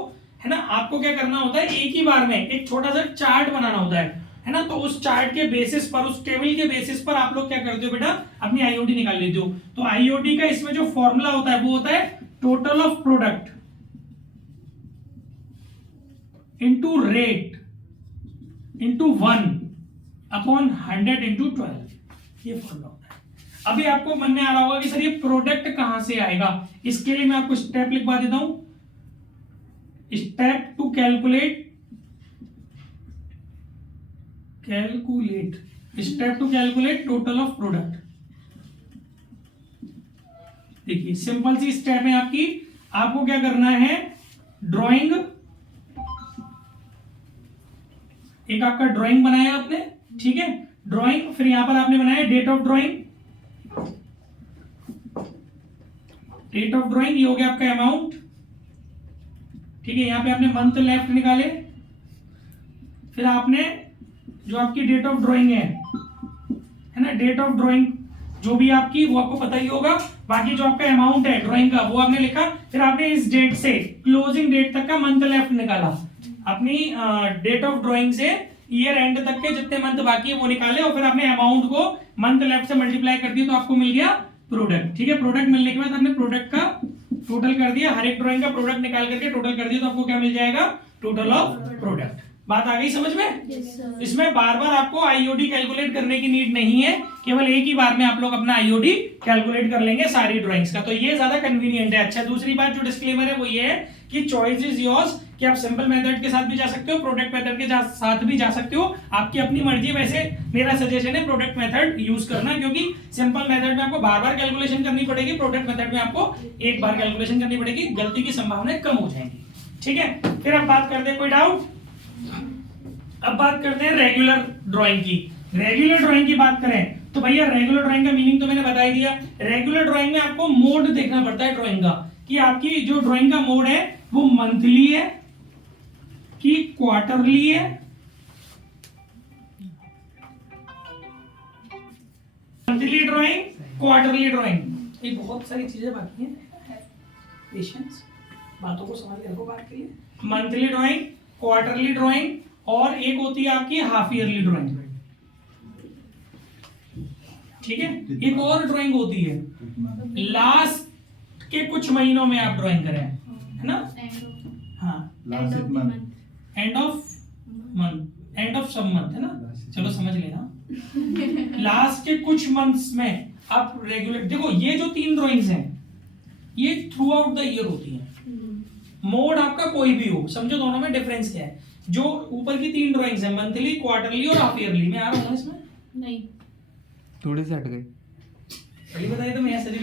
है ना। आपको क्या करना होता है, एक ही बार में एक छोटा सा चार्ट बनाना होता है ना। तो उस चार्ट के बेसिस पर, उस टेबल के बेसिस पर आप लोग क्या करते हो बेटा, अपनी आईओडी निकाल लेते हो। तो आईओडी का इसमें जो फॉर्मूला होता है वो होता है total of product into rate into 1 upon 100 into 12, ये फॉर्मूला होता है। अभी आपको मन में आ रहा होगा कि सर ये प्रोडक्ट कहां से आएगा, इसके लिए मैं आपको स्टेप लिखवा देता हूं। Step to calculate step to calculate total of product. देखिए सिंपल सी स्टेप है आपकी। आपको क्या करना है, ड्राइंग, एक आपका ड्राइंग बनाया आपने, ठीक है, ड्राइंग, फिर यहां पर आपने बनाया date of drawing, date of drawing, ये हो गया आपका अमाउंट, ठीक है। यहां पे आपने मंथ लेफ्ट निकाले, फिर आपने जो आपकी डेट ऑफ ड्राइंग है ना, डेट ऑफ ड्राइंग जो भी आपकी वो आपको पता ही होगा। बाकी जो आपका अमाउंट है ड्राइंग का वो आपने लिखा, फिर आपने इस डेट से क्लोजिंग डेट तक का मंथ लेफ्ट निकाला, अपनी डेट ऑफ ड्राइंग से ईयर एंड तक के जितने मंथ बाकी है वो निकाले, और फिर आपने अमाउंट को मंथ लेफ्ट से मल्टीप्लाई कर दिया तो आपको मिल गया प्रोडक्ट। ठीक है, प्रोडक्ट मिलने के बाद आपने प्रोडक्ट का टोटल कर दिया, हर एक ड्राइंग का प्रोडक्ट निकाल करके टोटल कर दिया तो आपको क्या मिल जाएगा, टोटल ऑफ प्रोडक्ट। बात आ गई समझ में? yes, इसमें बार बार आपको आईओडी कैलकुलेट करने की नीड नहीं है, केवल एक ही बार में आप लोग अपना आईओडी कैलकुलेट कर लेंगे सारी ड्राइंग्स का, तो ये ज्यादा कन्वीनियंट है। अच्छा, दूसरी बात जो डिस्क्लेमर है वो ये है कि चॉइस इज योर्स, कि आप सिंपल मेथड के साथ भी जा सकते हो, प्रोडक्ट मेथड के साथ भी जा सकते हो, आपकी अपनी मर्जी। वैसे मेरा सजेशन है प्रोडक्ट मेथड यूज करना, क्योंकि सिंपल मेथड में आपको बार बार कैलकुलेशन करनी पड़ेगी, प्रोडक्ट मेथड में आपको एक बार कैलकुलेशन करनी पड़ेगी, गलती की संभावना कम हो जाएगी। ठीक है, फिर अब बात करते हैं, कोई डाउट? अब बात करते हैं रेगुलर ड्राइंग की। रेगुलर ड्राइंग की बात करें तो भैया रेगुलर ड्राइंग का मीनिंग तो मैंने बता ही दिया। रेगुलर ड्राइंग में आपको मोड देखना पड़ता है ड्राइंग का, कि आपकी जो ड्राइंग का मोड है वो मंथली है कि क्वार्टरली है, मंथली ड्राइंग, क्वार्टरली ड्राइंग, ये बहुत सारी चीजें बाकी हैं, पेशेंस, बातों को समझ के रखो बात के लिए। मंथली ड्राइंग, क्वार्टरली ड्राइंग, और एक होती है आपकी हाफ ईयरली ड्राइंग। ठीक है, एक और ड्राइंग होती है लास्ट के कुछ महीनों में आप ड्राइंग करें, है ना? हाँ, end of month, end of सब मंथ, है ना? चलो समझ लेना। लास्ट के कुछ मंथ्स में आप रेगुलर, देखो ये जो 3 ड्राइंग्स हैं ये थ्रू आउट द ईयर होती हैं। मोड आपका कोई भी हो, समझो दोनों में डिफरेंस क्या है। जो ऊपर की 3 ड्राइंग्स हैं, मंथली, क्वार्टरली और हाफ ईयरली, मैं आ रहा हूं इसमें? नहीं, थोड़े से हट गए। सही बताइए तो मैं सही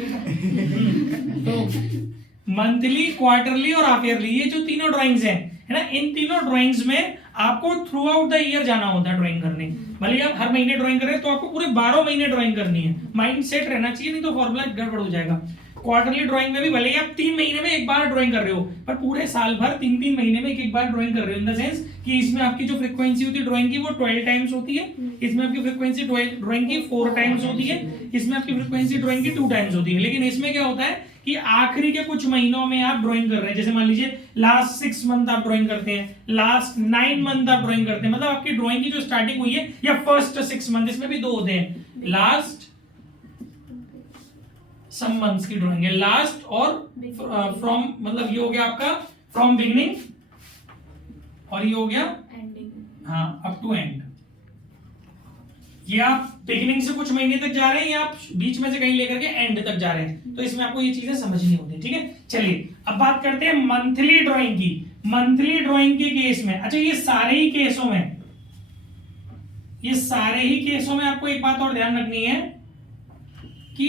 तो मंथली, क्वार्टरली और हाफ ईयरली, ये जो तीनों ड्राइंग्स हैं, है ना, इन तीनों ड्राइंग्स में आपको थ्रू आउट द ईयर जाना होता है ड्राइंग करने। भले आप हर महीने ड्राइंग कर रहे हैं तो आपको पूरे 12 महीने ड्राइंग करनी है। माइंड सेट रहना चाहिए, नहीं तो फॉर्मूला गड़बड़ हो जाएगा। क्वार्टरली ड्राइंग में भी भले ही आप 3 महीने में एक बार ड्राइंग कर रहे हो, पर पूरे साल भर 3-3 महीने में एक बार ड्राइंग कर रहे हो, इन द सेंस कि इसमें आपकी जो फ्रीक्वेंसी होती है ड्राइंग की वो 12 टाइम्स होती है, इसमें आपकी फ्रीक्वेंसी ड्राइंग की 4 टाइम्स होती है, इसमें आपकी फ्रीक्वेंसी ड्राइंग की 2 टाइम्स होती है। लेकिन इसमें क्या होता है कि आखिरी के कुछ महीनों में आप ड्राइंग कर रहे हैं, जैसे मान लीजिए लास्ट 6 मंथ आप ड्राइंग करते हैं, लास्ट 9 मंथ आप ड्राइंग करते हैं, मतलब आपकी ड्राइंग की जो स्टार्टिंग हुई है, या फर्स्ट 6 मंथ, इसमें भी 2 होते हैं, लास्ट सम मंथ्स की ड्राइंग है, लास्ट और फ्रॉम, मतलब ये हो गया आपका फ्रॉम बिगिनिंग और ये हो गया एंडिंग। हाँ अप टू एंड। ये आप बिगिनिंग से कुछ महीने तक जा रहे हैं या आप बीच में से कहीं लेकर के एंड तक जा रहे हैं, तो इसमें आपको ये चीजें समझनी होती है। ठीक है, चलिए अब बात करते हैं मंथली ड्राइंग की। मंथली ड्राइंग के केस में, अच्छा ये सारे ही केसों में आपको एक बात और ध्यान रखनी है कि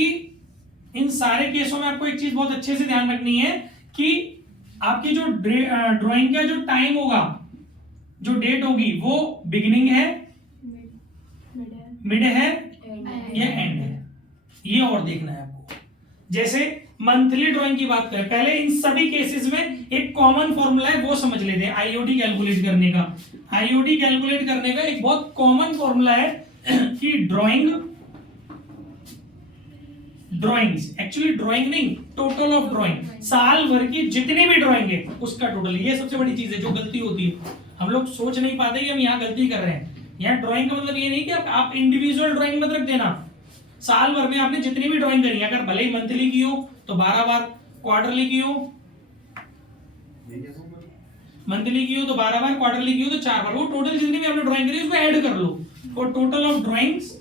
इन सारे केसों में आपको एक चीज बहुत अच्छे से ध्यान रखनी है कि आपकी जो ड्राइंग का जो टाइम होगा, जो डेट होगी, वो बिगिनिंग है, मिड है या एंड है, ये और देखना है आपको। जैसे मंथली ड्राइंग की बात करें, पहले इन सभी केसेस में एक कॉमन फॉर्मूला है, वो समझ लेते हैं। आईओडी कैलकुलेट करने का, आईओडी कैलकुलेट करने का एक बहुत कॉमन फॉर्मूला है कि ड्राइंग्स, एक्चुअली ड्राइंग नहीं, टोटल ऑफ ड्राइंग, साल भर की जितनी भी ड्राइंग है उसका टोटल। ये सबसे बड़ी चीज है जो गलती होती है, हम लोग सोच नहीं पाते कि हम यहाँ गलती कर रहे हैं। यहाँ ड्राइंग का मतलब ये नहीं कि आप इंडिविजुअल ड्राइंग मत रख देना, साल भर में आपने जितनी भी ड्राइंग करी, अगर भले ही मंथली की हो तो 12 बार, क्वार्टरली की हो, मंथली की हो तो 12 बार, क्वार्टरली की हो तो 4 बार, वो टोटल जितनी भी आपने ड्राइंग करी उसको ऐड कर लो। और total of drawings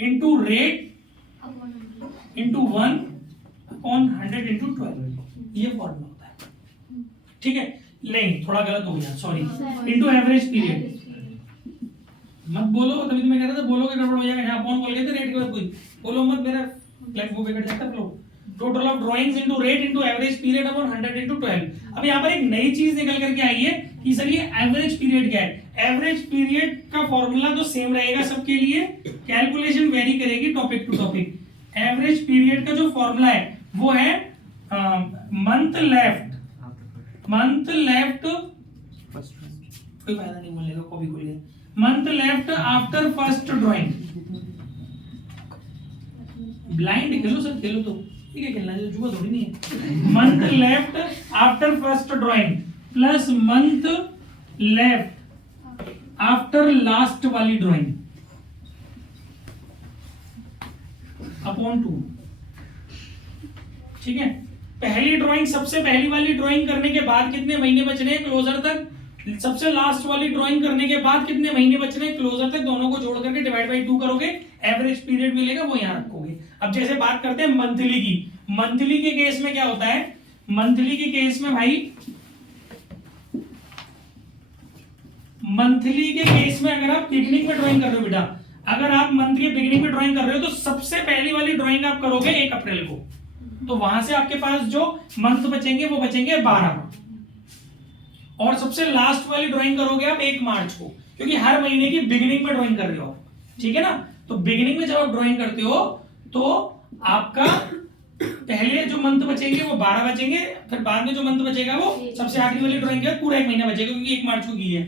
into rate into 1 upon 100 into 12, ये फॉर्मूला होता है। ठीक है, नहीं थोड़ा गलत हो गया, सॉरी, इनटू एवरेज पीरियड मत बोलो, तभी तो मैं कह रहा था बोलोगे गड़बड़ हो जाएगा। यहाँ अपॉन बोल गए थे रेट के बाद कोई बोलो मत, मेरा लाइफ वो बिगड़ जाता है flow. Total of drawings into rate into average period upon 100 into 12। अब यहाँ पर एक नई चीज निकल करके आई है कि सर ये एवरेज पीरियड क्या है। एवरेज पीरियड का फॉर्मूला तो सेम रहेगा सबके लिए, कैलकुलेशन वेरी करेगी topic to topic. Average period का जो फॉर्मूला है वो है मंथ लेफ्ट, कोई फायदा नहीं बोलने का, कॉपी खोलिए, month left after first drawing. Blind खेलो सर, खेलो तो ठीक है, खेलना है, जुआ थोड़ी नहीं है। Month left after first drawing plus month left after last वाली ड्राइंग अपॉन 2। ठीक है, पहली ड्राइंग, सबसे पहली वाली ड्राइंग करने के बाद कितने महीने बच रहे हैं क्लोजर तक, सबसे लास्ट वाली ड्राइंग करने के बाद कितने महीने बच रहे हैं क्लोजर तक, दोनों को जोड़ करके डिवाइड बाई 2 करोगे, एवरेज पीरियड मिलेगा, वो यहां रखोगे। अब जैसे बात करते हैं मंथली की, मंथली के केस में क्या होता है, मंथली के केस में भाई, मंथली के केस में अगर आप बिगिनिंग में ड्राइंग कर रहे हो बेटा, अगर आप मंथ के बिगिनिंग में ड्राइंग कर रहे हो तो सबसे पहली वाली ड्राइंग आप करोगे 1 अप्रैल को, तो वहां से आपके पास जो मंथ बचेंगे वो बचेंगे 12, और सबसे लास्ट वाली ड्राइंग करोगे आप 1 मार्च को, क्योंकि हर महीने की बिगिनिंग में ड्राइंग कर रहे हो। ठीक है ना, तो बिगिनिंग में जब आप ड्राइंग करते हो तो आपका पहले जो मंथ बचेंगे वो 12 बचेंगे, फिर बाद में जो मंथ बचेगा वो सबसे आखिरी वाली ड्राइंग के बाद पूरा 1 महीना बचेगा, क्योंकि 1 मार्च को की है।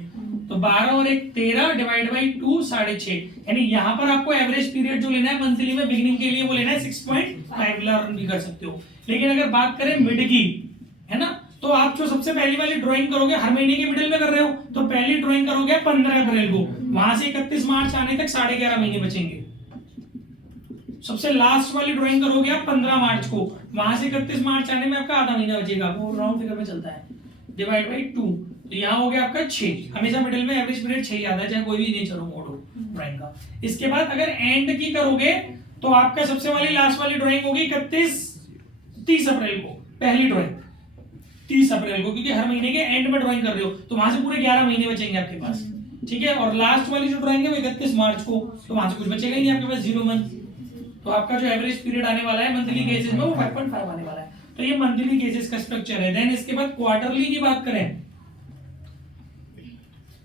तो 12 और 1 13 डिवाइड बाई 2 6.5, यानी यहाँ पर आपको एवरेज पीरियड जो लेना है मंथली में बिगिनिंग के लिए वो लेना है 6.5, लर्न भी कर सकते हो। लेकिन अगर बात करें मिड की, है ना, तो आप जो सबसे पहली वाली ड्राइंग करोगे हर महीने के मिडिल में कर रहे हो, तो पहली ड्राइंग करोगे 15 अप्रैल को, वहां से 31 मार्च आने तक 11.5 महीने बचेंगे। सबसे लास्ट वाली ड्राइंग करोगे आप 15 मार्च को, वहां से 31 मार्च आने में आपका आधा महीना बचेगा, वो राउंड फिगर में चलता है, डिवाइड बाई 2, तो यहाँ हो गया आपका 6। हमेशा मिडिल में एवरेज पीरियड 6 आता है, चाहे कोई भी नेचर हो मोड हो ड्राइंग का। इसके बाद अगर एंड की करोगे तो आपका सबसे वाली लास्ट वाली ड्राइंग होगी 30 अप्रैल को, पहली ड्राइंग 30 अप्रैल को, क्योंकि हर महीने के एंड में ड्राइंग कर रहे हो, तो वहां से पूरे 11 महीने बचेंगे आपके पास। ठीक है, और लास्ट वाली जो ड्राइंग है वो 31 मार्च को, तो वहां से कुछ बचेगा ही नहीं आपके पास, 0 मंथ। तो आपका जो एवरेज पीरियड आने वाला है मंथली केसेस में वो 5.5 आने वाला है। तो ये मंथली केसेस का स्ट्रक्चर है। देन इसके बाद क्वार्टरली की बात करें,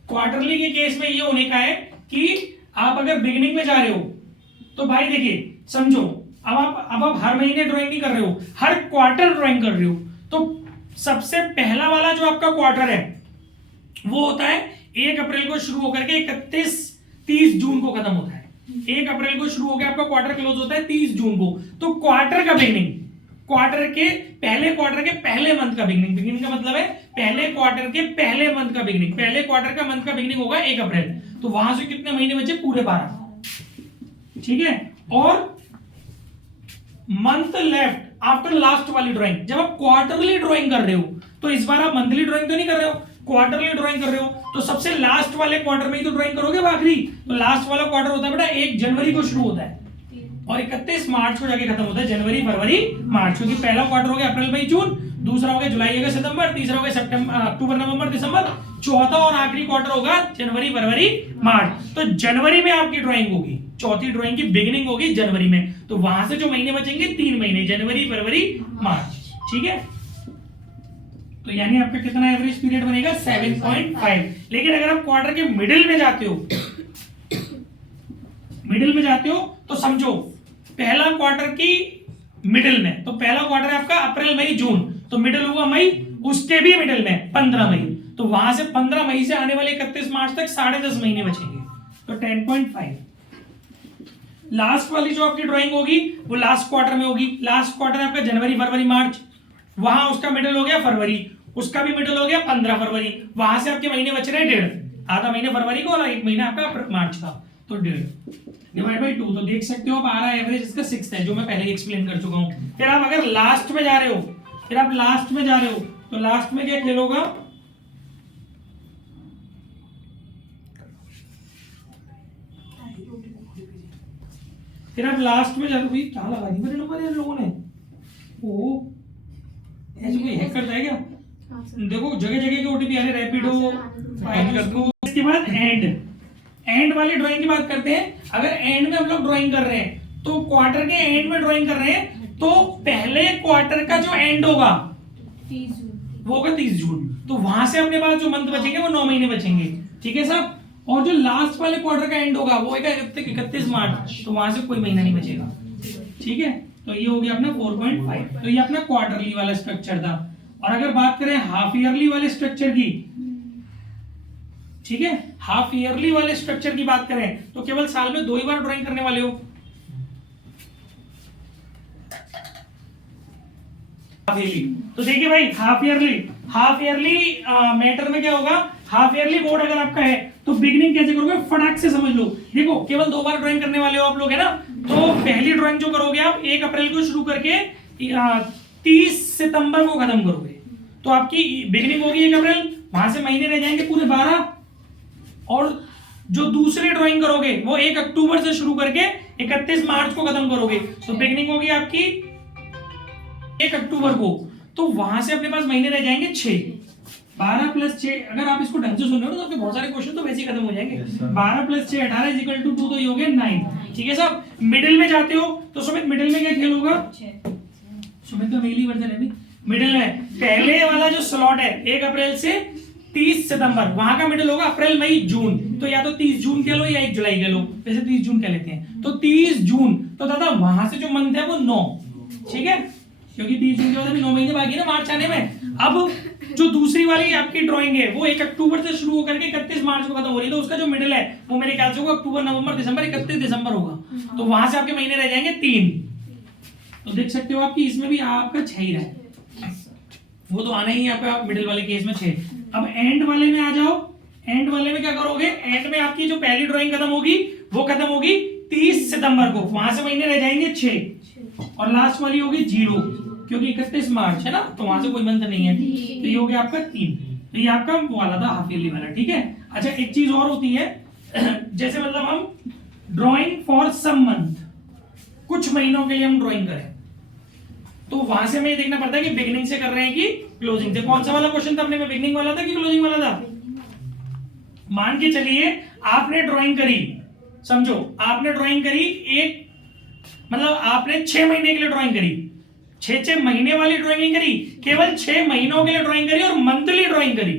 क्वार्टरली के केस में ये होने का है कि आप अगर बिगिनिंग में जा रहे हो तो भाई देखिए समझो, अब आप हर महीने ड्राइंग नहीं कर रहे हो, हर क्वार्टर ड्राइंग कर रहे हो, तो सबसे पहला वाला जो आपका क्वार्टर है वो होता है 1 अप्रैल को शुरू होकर के 30 जून को खत्म होता है। 1 अप्रैल को शुरू होकर आपका क्वार्टर क्लोज होता है 30 जून को। तो क्वार्टर का बिगिनिंग, क्वार्टर के पहले मंथ का बिगिनिंग का मतलब है पहले क्वार्टर के पहले मंथ का बिगिनिंग, पहले क्वार्टर का मंथ का बिगिनिंग होगा 1 अप्रैल, तो वहां से कितने महीने बचे, पूरे 12। ठीक है, और मंथ लेफ्ट आफ्टर लास्ट वाली ड्राइंग, जब आप क्वार्टरली ड्राइंग कर रहे हो तो इस बार आप मंथली ड्राइंग तो नहीं कर रहे हो, क्वार्टरली ड्राइंग कर रहे हो तो सबसे लास्ट वाले क्वार्टर में ही तो ड्राइंग करोगे आखिरी। तो लास्ट वाला क्वार्टर होता है बेटा 1 जनवरी को शुरू होता है और 31 मार्च को जाके खत्म होता है, जनवरी फरवरी मार्च। क्योंकि पहला क्वार्टर हो गया अप्रैल मई जून, दूसरा हो गया जुलाई अगस्त सितंबर, तीसरा हो गया सितंबर अक्टूबर नवंबर दिसंबर, चौथा और आखिरी क्वार्टर होगा जनवरी फरवरी मार्च। तो जनवरी में आपकी ड्राइंग होगी, चौथी ड्राइंग की बिगिनिंग होगी जनवरी में। तो वहां से जो महीने बचेंगे 3 महीने, जनवरी फरवरी मार्च। ठीक है, तो यानी आपका कितना एवरेज पीरियड बनेगा 7.5। लेकिन अगर आप क्वार्टर के मिडिल में जाते हो, तो समझो पहला क्वार्टर की मिडिल में, तो पहला क्वार्टर है आपका अप्रैल मई जून, तो मिडिल हुआ मई, उसके भी मिडिल में 15 मई, तो वहां से 15 मई से आने वाले 31 मार्च तक 10.5 महीने बचेंगे, तो 10.5। लास्ट वाली जो आपकी ड्राइंग होगी वो लास्ट क्वार्टर में होगी। लास्ट क्वार्टर है आपका जनवरी फरवरी मार्च, वहां उसका मिडिल हो गया फरवरी, उसका भी मिडिल हो गया 15 फरवरी, वहां से आपके महीने बच रहे हैं 1.5, आधा महीने फरवरी को और 1 महीना आपका मार्च का, तो 1.5 डिवाइड बाई 2। तो देख सकते हो आप आ रहा है एवरेज इसका 6 है, जो मैं पहले ही एक्सप्लेन कर चुका हूं। फिर आप अगर लास्ट में जा रहे हो, तो लास्ट में क्या खेल होगा, फिर आप लास्ट में जाते हो, क्या लगा दी मेरे नंबर यार लोगों ने, ओ ऐसे कोई हैक करता है क्या? देखो जगह जगह के ओटीपी आ रहे, रैपिडो फाइल कर दो। इसके बाद एंड वाली ड्राइंग की बात करते हैं। अगर एंड में हम लोग ड्राइंग कर रहे हैं तो क्वार्टर के एंड में ड्राइंग कर रहे हैं, तो पहले क्वार्टर का जो एंड होगा वो होगा 30 जून, तो वहां से अपने पास जो मंथ बचेंगे वो 9 महीने बचेंगे। ठीक है सब, और जो लास्ट वाले क्वार्टर का एंड होगा वो होगा 31 मार्च, तो वहां से कोई महीना नहीं बचेगा। ठीक है, तो ये हो गया अपना 4.5। तो ये अपना क्वार्टरली वाला स्ट्रक्चर था। और अगर बात करें हाफ ईयरली वाले स्ट्रक्चर की, ठीक है, हाफ ईयरली वाले स्ट्रक्चर की बात करें तो केवल साल में 2 ही बार ड्राइंग करने वाले हो। तो देखिए भाई हाफ ईयरली मैटर में क्या होगा, हाफ ईयरली बोर्ड अगर आपका है तो बिगिनिंग कैसे करोगे, फटाक से समझ लो। देखो केवल 2 बार ड्राइंग करने वाले हो आप लोग, है ना। तो पहली ड्राइंग जो करोगे आप 1 अप्रैल को शुरू करके 30 सितंबर को खत्म करोगे, तो आपकी बिगिनिंग होगी 1 अप्रैल, वहां से महीने रह जाएंगे पूरे 12। और जो दूसरी ड्राइंग करोगे वो 1 अक्टूबर से शुरू करके 31 मार्च को खत्म करोगे, तो बिगिनिंग होगी आपकी 1 अक्टूबर को, तो वहां से अपने पास महीने रह जाएंगे 6। 12 + 6, अगर आप इसको ढंग से सुन रहे हो तो आपके बहुत सारे क्वेश्चन तो वैसे ही खत्म हो जाएंगे। 12 + 6 18 = 2, तो ये हो गया 9। ठीक है साहब, मिडिल में जाते हो तो सुमित मिडिल में क्या खेल होगा, सुमित का मेल ही वर्जन है। मिडिल में पहले वाला जो स्लॉट है 1 अप्रैल से 30 सितंबर, वहां का मिडिल होगा अप्रैल मई जून, तो या तो 30 जून कह लो या 1 जुलाई कह लो, वैसे 30 जून कह लेते हैं, तो 30 जून, तो दादा वहां से जो मंथ है वो 9। ठीक है, क्योंकि 30 जून के बाद अभी 9 महीने बाकी है ना मार्च आने में। अब जो दूसरी वाली आपकी ड्राइंग है वो 1 अक्टूबर से शुरू होकर के 31 मार्च को खत्म हो रही है, तो उसका जो मिडिल है वो मेरे ख्याल से होगा अक्टूबर नवंबर दिसंबर, 31 दिसंबर होगा, तो वहां से आपके महीने रह जाएंगे 3। तो देख सकते हो आपकी इसमें भी आपका 6 ही रहा है, वो तो आना ही है आपका मिडिल वाले केस में 6। अब एंड वाले में आ जाओ, एंड वाले में क्या करोगे, एंड में आपकी जो पहली ड्राइंग खत्म होगी वो खत्म होगी 30 सितंबर को, वहां से महीने रह जाएंगे 6, और लास्ट वाली होगी 0, क्योंकि 31 मार्च है ना, तो वहां से कोई मंथ नहीं है, तो ये हो गया आपका 3। तो ये आपका वाला था हाफ ईयरली वाला। ठीक है, अच्छा एक चीज और होती है, जैसे मतलब हम ड्राइंग फॉर सम मंथ, कुछ महीनों के लिए हम ड्राइंग करें, तो वहां से हमें ये देखना पड़ता है कि बिगिनिंग से कर रहे हैं कि क्लोजिंग से। कौन सा वाला क्वेश्चन था अपने में, बिगिनिंग वाला था कि क्लोजिंग वाला था? मान के चलिए आपने ड्राइंग करी, समझो आपने ड्राइंग करी एक, मतलब आपने 6 महीने के लिए ड्राइंग करी, 6 महीने वाली ड्राइंग नहीं करी, केवल 6 महीनों के लिए ड्राइंग करी और मंथली ड्राइंग करी,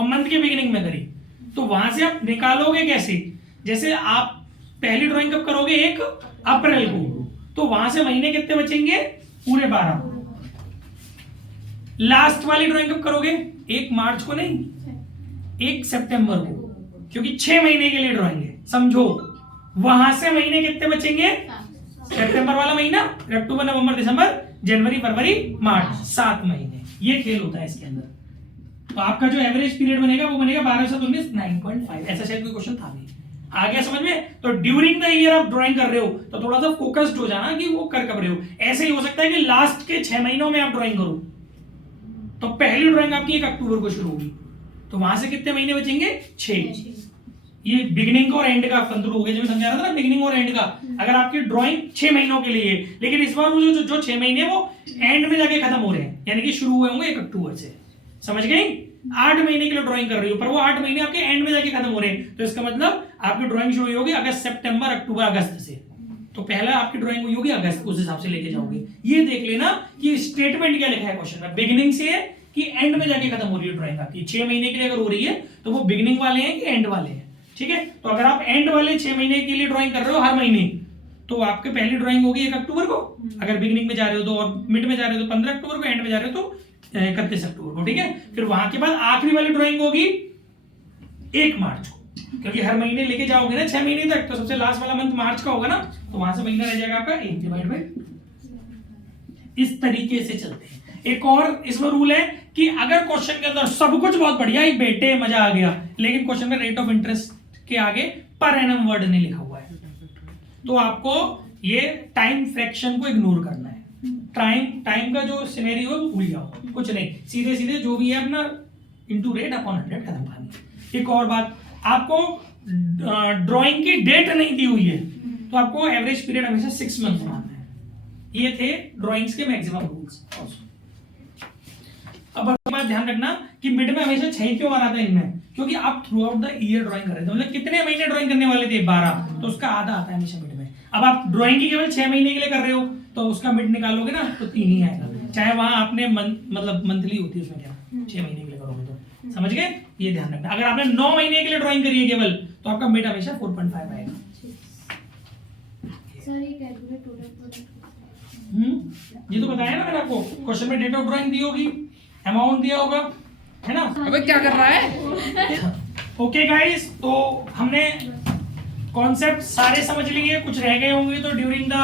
और मंथ के बिगिनिंग में करी, तो वहां से आप निकालोगे कैसे, जैसे आप पहली ड्राइंग कब करोगे 1 अप्रैल को, तो वहां से महीने कितने बचेंगे, पूरे 12। लास्ट वाली ड्राइंग कब करोगे, 1 मार्च को नहीं, 1 सितंबर को, क्योंकि 6 महीने के लिए ड्राइंग है, समझो वहां से महीने कितने बचेंगे, सितंबर वाला महीना, अक्टूबर नवंबर दिसंबर जनवरी फरवरी मार्च, 7 महीने, ये खेल होता है इसके अंदर। तो आपका जो एवरेज पीरियड बनेगा वो बनेगा 12 से 19 9.5, ऐसा शायद कोई क्वेश्चन था भी। आ गया समझ में? तो ड्यूरिंग द ईयर आप ड्राइंग कर रहे हो तो थोड़ा सा फोकस्ड हो जाना कि वो कर कब रहे हो। ऐसे ही हो सकता है कि लास्ट के 6 महीनों में आप ड्राइंग करो, तो पहली ड्राइंग आपकी 1 अक्टूबर को शुरू होगी, तो वहां से कितने महीने बचेंगे? 6। ये बिगिनिंग का और एंड का फंतरू हो गया, जो मैं समझा रहा था ना, बिगिनिंग और एंड का। अगर आपकी ड्राइंग 6 महीनों के लिए, लेकिन इस बार वो जो 6 महीने वो एंड में जाके खत्म हो रहे हैं, यानी कि शुरू हुए होंगे 1 अक्टूबर से, समझ गए? 8 महीने के लिए ड्राइंग कर रही हो, पर वो 8 महीने आपके एंड में जाके खत्म हो रहे हैं, तो इसका मतलब आपकी ड्राइंग शुरू होगी अगस्त, सितंबर, अक्टूबर, अगस्त से। तो पहला आपकी ड्राइंग हुई होगी अगस्त, उस हिसाब से लेके जाओगे। ये देख लेना कि स्टेटमेंट क्या लिखा है क्वेश्चन में, बिगिनिंग से है कि एंड में जाके खत्म हो रही है ड्राइंग आपकी। 6 महीने के लिए अगर हो रही है तो वो बिगिनिंग वाले हैं कि एंड वाले हैं, ठीक है? तो अगर आप एंड वाले 6 महीने के लिए ड्राइंग कर रहे हो हर महीने, तो आपकी पहली ड्राइंग होगी 1 अक्टूबर को, अगर बिगिनिंग में जा रहे हो तो, और मिड में जा रहे हो तो 15 अक्टूबर को, एंड में जा रहे हो तो 31 अक्टूबर को, ठीक है? फिर वहां के बाद आखिरी वाली ड्राइंग होगी 1 मार्च को, क्योंकि हर महीने लेके जाओगे ना 6 महीने तक, तो सबसे लास्ट वाला मंथ मार्च का होगा ना, तो वहां से महीना रह जाएगा आपका 1 डिवाइड बाय। इस तरीके से चलते हैं। एक और इसमें रूल है कि अगर क्वेश्चन के अंदर सब कुछ बहुत बढ़िया ही बेटे मजा आ गया, लेकिन क्वेश्चन में रेट ऑफ इंटरेस्ट के आगे पर एनम वर्ड नहीं लिखा हुआ है, तो आपको ये टाइम फ्रैक्शन को इग्नोर करना है। टाइम का जो सिनेरियो है भूल जाओ, कुछ नहीं, सीधे सीधे जो भी है अपना इनटू रेट अपॉन 100 खत्म करनी। एक और बात, आपको ड्राइंग की डेट नहीं दी हुई है, तो आपको एवरेज पीरियड हमेशा 6 मंथ मानना है। ये थे ड्राइंग्स के मैक्सिमम रूल्स। अब बात ध्यान रखना कि मिड में हमेशा 6 क्यों आ रहा था इनमें, क्योंकि आप through out the year drawing कर रहे थे, मतलब कितने महीने ड्राइंग करने वाले थे? 12, तो उसका आधा आता है हमेशा मिड में। अब आप ड्राइंग की केवल 6 महीने के लिए कर रहे हो, तो उसका मिड निकालोगे ना तो 3 ही आएगा, चाहे वहां आपने मतलब मंथली होती है उसमें, क्या 6 महीने के लिए करोगे तो, समझ गए? ये ध्यान रखना। अगर आपने 9 महीने के लिए ड्राइंग करी है केवल, तो आपका मिड हमेशा 4.5 आएगा। ये तो बताया ना मैंने आपको, क्वेश्चन में डेट ऑफ ड्राइंग दी होगी, अमाउंट दिया होगा, है ना? अबे क्या कर रहा है? ओके गाइस, तो हमने कॉन्सेप्ट सारे समझ लिए, कुछ रह गए होंगे तो ड्यूरिंग द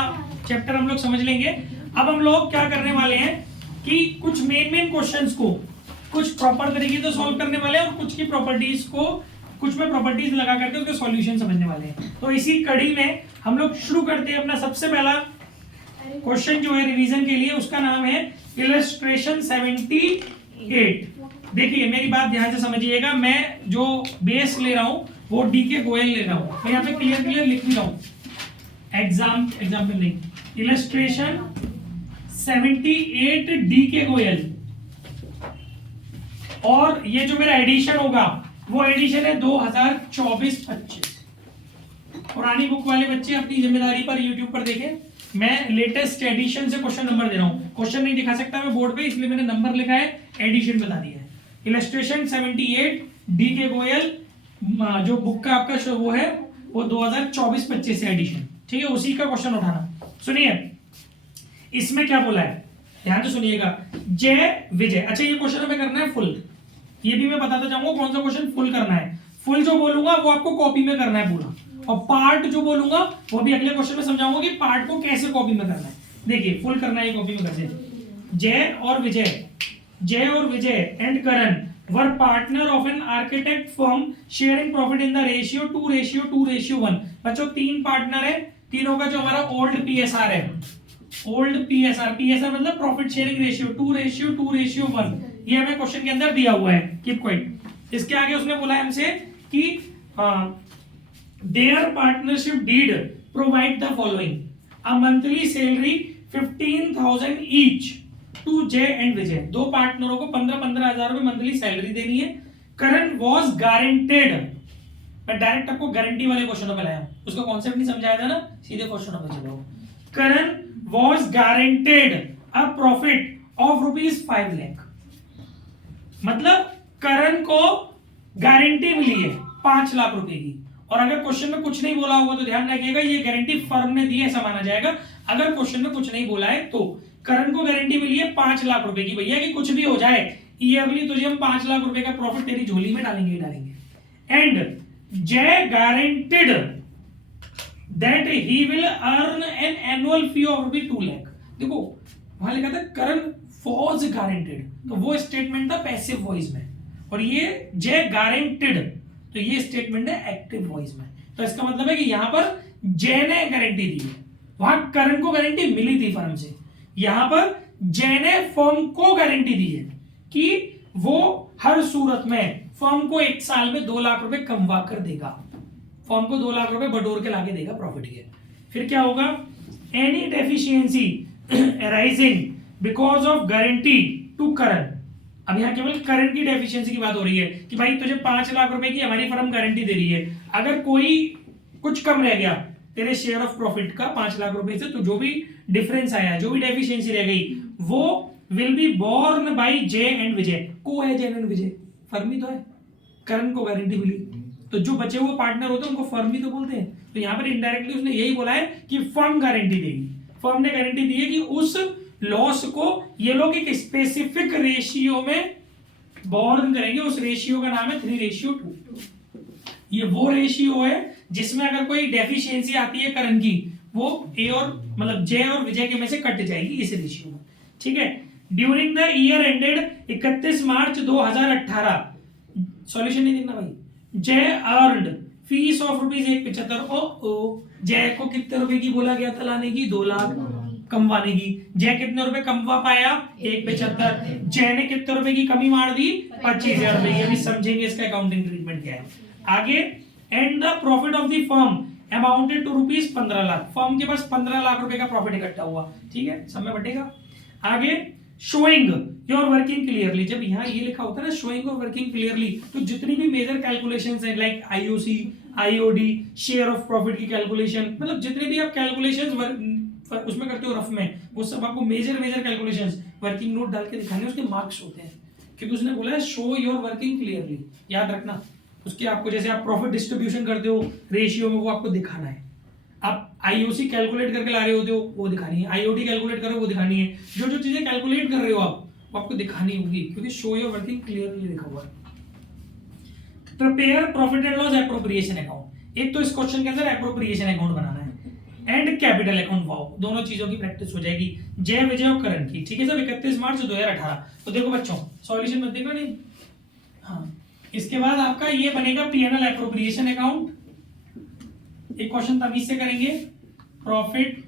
चैप्टर हम लोग समझ लेंगे। अब हम लोग क्या करने वाले हैं कि कुछ मेन क्वेश्चंस को कुछ प्रॉपर तरीके से सॉल्व करने वाले हैं, और कुछ की प्रॉपर्टीज को, कुछ में प्रॉपर्टीज लगा करके उसके सॉल्यूशन समझने वाले हैं। तो इसी कड़ी में हम लोग शुरू करते हैं। अपना सबसे पहला क्वेश्चन जो है रिवीजन के लिए, उसका नाम है इलस्ट्रेशन 78। देखिए मेरी बात ध्यान से समझिएगा, मैं जो बेस ले रहा हूं वो डीके गोयल ले रहा हूं, मैं यहाँ पे क्लियर लिख भी रहा हूं, एग्जाम्पल नहीं, इलस्ट्रेशन 78 डीके गोयल। और ये जो मेरा एडिशन होगा वो एडिशन है 2024-25। पुरानी बुक वाले बच्चे अपनी जिम्मेदारी पर यूट्यूब पर देखें, मैं लेटेस्ट एडिशन से क्वेश्चन नंबर दे रहा हूं। क्वेश्चन नहीं दिखा सकता मैं बोर्ड पे, इसलिए मैंने नंबर लिखा है, एडिशन बता दिया है। इलस्ट्रेशन 78 डीके गोयल, जो बुक का आपका वो है वो 2024-25 से एडिशन, ठीक है? उसी का क्वेश्चन उठाना। सुनिए इसमें क्या बोला है, ध्यान से सुनिएगा। जय विजय, अच्छा ये क्वेश्चन हमें करना है फुल, ये भी मैं बताता जाऊंगा कौन सा क्वेश्चन फुल करना है। फुल जो बोलूंगा वो आपको कॉपी में करना है पूरा, और पार्ट जो बोलूंगा वो भी अगले क्वेश्चन में समझाऊंगा कि पार्ट को कैसे कॉपी में करना है। देखिए फुल करना है कॉपी में कैसे। जय और Vijay and Karan were partner of an architect firm sharing profit in the ratio 2:1। बच्चों 3 पार्टनर है, तीनों का जो हमारा ओल्ड पीएसआर है, ओल्ड पीएसआर मतलब प्रॉफिट शेयरिंग रेशियो 2:1। ये हमें क्वेश्चन के अंदर दिया हुआ है, कीप क्वाइट। इसके आगे उसने बोला है हमसे कि there partnership deed provide the following, a monthly salary 15,000 each to Jay and Vijay. 2 पार्टनरों को 15,000 रुपए मंथली सैलरी देनी है। करण वॉज गारंटेड, मैं डायरेक्ट आपको गारंटी वाले क्वेश्चनों पे लाया हूं, उसका कॉन्सेप्ट नहीं समझाया था ना, सीधे क्वेश्चनों पे चलो। Karan was guaranteed a profit of ₹5 lakh, मतलब करण को गारंटी मिली है 5 लाख रुपए की। और अगर क्वेश्चन में कुछ नहीं बोला होगा तो ध्यान रखिएगा ये गारंटी फर्म ने दी है, ऐसा माना जाएगा। अगर क्वेश्चन में कुछ नहीं बोला है तो करण को गारंटी मिली है 5 लाख रुपए की, भैया कि कुछ भी हो जाए ईयरली तुझे हम 5 लाख रुपए का प्रॉफिट तेरी झोली में डालेंगे। एंड जय guaranteed that he will earn an annual fee of ₹2 lakh. देखो वहां लिखा था करण वॉज गारंटेड, तो वो स्टेटमेंट था पैसिव वॉइस में, और ये जय गारंटेड तो ये स्टेटमेंट है एक्टिव वॉइस में। तो इसका मतलब है कि यहां पर जय ने गारंटी दी है, वहां करण को गारंटी मिली थी फर्म से, यहां पर जय ने फर्म को गारंटी दी है कि वो हर सूरत में फर्म को एक साल में 2 लाख रुपए कमवा कर देगा, फर्म को 2 लाख रुपए बटोर के लाके देगा प्रॉफिट के। फिर क्या होगा, any deficiency arising because of guarantee to Karan. अब यहाँ केवल करंट की डेफिशिएंसी की बात हो रही है कि भाई तुझे 5 लाख रुपए की हमारी फर्म गारंटी दे रही है, अगर कोई कुछ कम रह गया तेरे शेयर ऑफ प्रॉफिट का 5 लाख रुपए से, तो जो भी डिफरेंस आया, जो भी डेफिशिएंसी रह गई, वो will be borne by J and Vijay. को है जे एंड विजय, फर्म ही तो है, करण को गारंटी मिली, तो जो बचे हुए पार्टनर होते हैं उनको फर्म ही तो बोलते हैं। तो यहाँ पर इनडायरेक्टली उसने यही बोला है कि फर्म गारंटी देगी, फर्म ने गारंटी दी है कि उस लॉस को ये लोग एक स्पेसिफिक रेशियो में बोर्न करेंगे। उस रेशियो का नाम है 3:2। ये वो रेशियो है जिसमें अगर कोई डेफिशिएंसी आती है करंट की, वो ए और मतलब जे और विजय के में से कट जाएगी इस रेशियो में, ठीक है। During the year ended 31 March 2018, solution नहीं देखना भाई, जय अर्नड फीस ऑफ ₹175। ओ जय को कितने रुपए की बोला गया था लाने की, 2 लाख कमवाने की। जय कितने रुपए कमवा पाया, 175। जय ने कितने रुपए की कमी मार दी, 25,000 रुपए। अभी समझेंगे इसका अकाउंटिंग ट्रीटमेंट क्या है आगे। And the profit of the firm amounted to ₹15 lakh. Firm के पास 15 लाख रुपए का प्रॉफिट इकट्ठा हुआ, ठीक है, सब में बटेगा। आगे शोइंग योर वर्किंग क्लियरली। जब यहाँ ये लिखा होता है ना शोइंग योर वर्किंग क्लियरली, तो जितनी भी मेजर कैलकुलेशंस है like IOC, IOD, share of profit की कैलकुलेशन, मतलब जितने भी आप कैलकुलेशंस उसमें करते हो रफ में, वो सब आपको मेजर कैलकुलेशंस वर्किंग नोट डाल के दिखाने, उसके मार्क्स होते हैं, क्योंकि उसने बोला है शो योर वर्किंग क्लियरली, याद रखना। उसके आपको जैसे आप प्रॉफिट डिस्ट्रीब्यूशन करते हो रेशियो में, वो आपको दिखाना है। आप आईओसी कैलकुलेट करके ला रहे होते हो, वो दिखानी है। आईओडी कैलकुलेट करो, वो दिखानी है। जो जो चीजें कैलकुलेट कर रहे हो आप, वो आपको दिखानी होगी, क्योंकि शो योर वर्किंग क्लियरली लिखा हुआ है। Prepare profit and loss appropriation account. एक तो इस क्वेश्चन के अंदर एप्रोप्रिएशन अकाउंट बनाना है एंड कैपिटल अकाउंट, वाओ, दोनों चीजों की प्रैक्टिस हो जाएगी, जय विजय और करण की, ठीक है सर। 31 मार्च 2018। तो देखो बच्चों, सॉल्यूशन मत देखना नहीं, हाँ। इसके बाद आपका ये बनेगा पीएनएल एप्रोप्रिएशन अकाउंट। एक क्वेश्चन तमीज से करेंगे, profit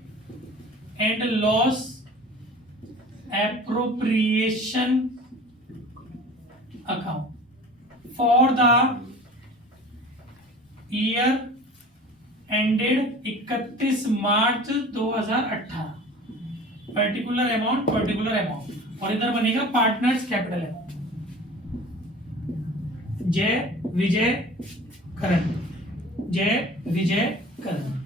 and loss appropriation account for the year ended 31 March 2018, particular amount, और इधर बनेगा पार्टनर्स कैपिटल अकाउंट, जय विजय करण, जय विजय करण।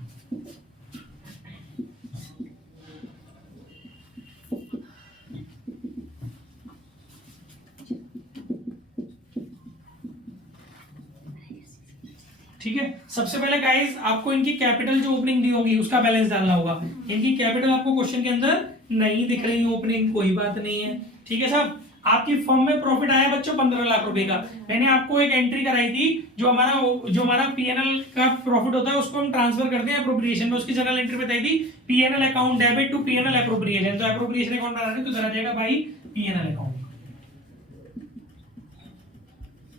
ठीक है, सबसे पहले गाइस आपको इनकी कैपिटल जो ओपनिंग दी होगी उसका बैलेंस डालना होगा। इनकी कैपिटल आपको क्वेश्चन के अंदर नहीं दिख रही ओपनिंग, कोई बात नहीं है, ठीक है साहब। आपकी फर्म में प्रॉफिट आया बच्चों 15 लाख रुपए का। मैंने आपको एक एंट्री कराई थी, जो हमारा पीएनएल का प्रॉफिट होता है उसको हम ट्रांसफर करते हैं एप्रोप्रिएशन में। उसकी जनरल एंट्री बताई थी, PNL account debit to PNL appropriation. तो एप्रोप्रिएशन अकाउंट बना रहे हैं तो चला जाएगा भाई पीएनएल अकाउंट,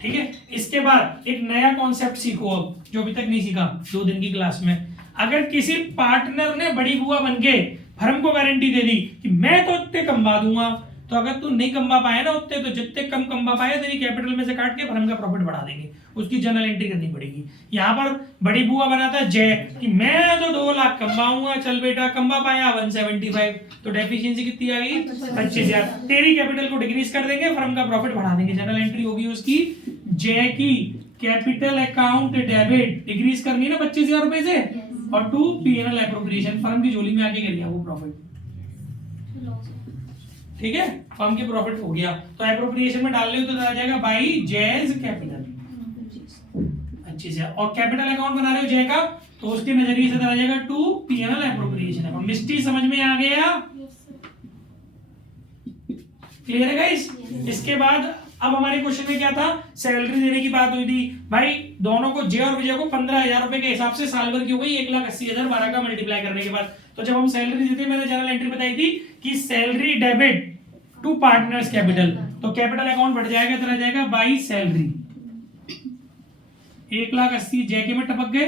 ठीक है। इसके बाद एक नया कॉन्सेप्ट सीखो अब, जो अभी तक नहीं सीखा 2 दिन की क्लास में। अगर किसी पार्टनर ने बड़ी बुआ बन के फर्म को गारंटी दे दी कि मैं तो इतने कमवा दूंगा, तो अगर तू नहीं कमवा पाया ना उतने, तो जितने कम कमवा पाया तेरी कैपिटल में से काट के फर्म का प्रॉफिट बढ़ा देंगे, उसकी जनरल एंट्री करनी पड़ेगी। यहाँ पर बड़ी बुआ बनाता है जय कि मैं तो 2 लाख कमवाऊंगा, चल बेटा कमवा पाया 175, तो डेफिशिएंसी कितनी आ गई 25,000। तेरी कैपिटल को डिक्रीज कर देंगे, फर्म का प्रॉफिट बढ़ा देंगे। जनरल एंट्री होगी उसकी जय की कैपिटल अकाउंट डेबिट डिक्रीज करनी है ना 25,000 रुपए से, और टू पीएनएल एप्रोप्रिएशन, फर्म की झोली में आके गिर गया वो प्रॉफिट, ठीक है। फर्म की प्रॉफिट हो गया तो एप्रोप्रिएशन में डाल ले तो आ जाएगा बाई जयज कैपिटल 25,000। और कैपिटल अकाउंट बना रहे हो जय का, तो उसके नजरिए से आ जाएगा टू पीएनएल एप्रोप्रिएशन अकाउंट। मिस्टी समझ में आ गया, क्लियर है गाइस। इसके बाद अब हमारे क्वेश्चन में क्या था, सैलरी देने की बात हुई थी भाई। दोनों को जय और विजय को 15,000 रुपए के हिसाब से साल भर की हो गई 1,80,000 12 का मल्टीप्लाई करने के बाद। तो जब हम सैलरी देते, मैंने जनरल एंट्री बताई थी कि salary debit to partners capital, तो कैपिटल अकाउंट बढ़ जाएगा, चला जाएगा बाई सैलरी। 1,80,000 जय के में टपक गए,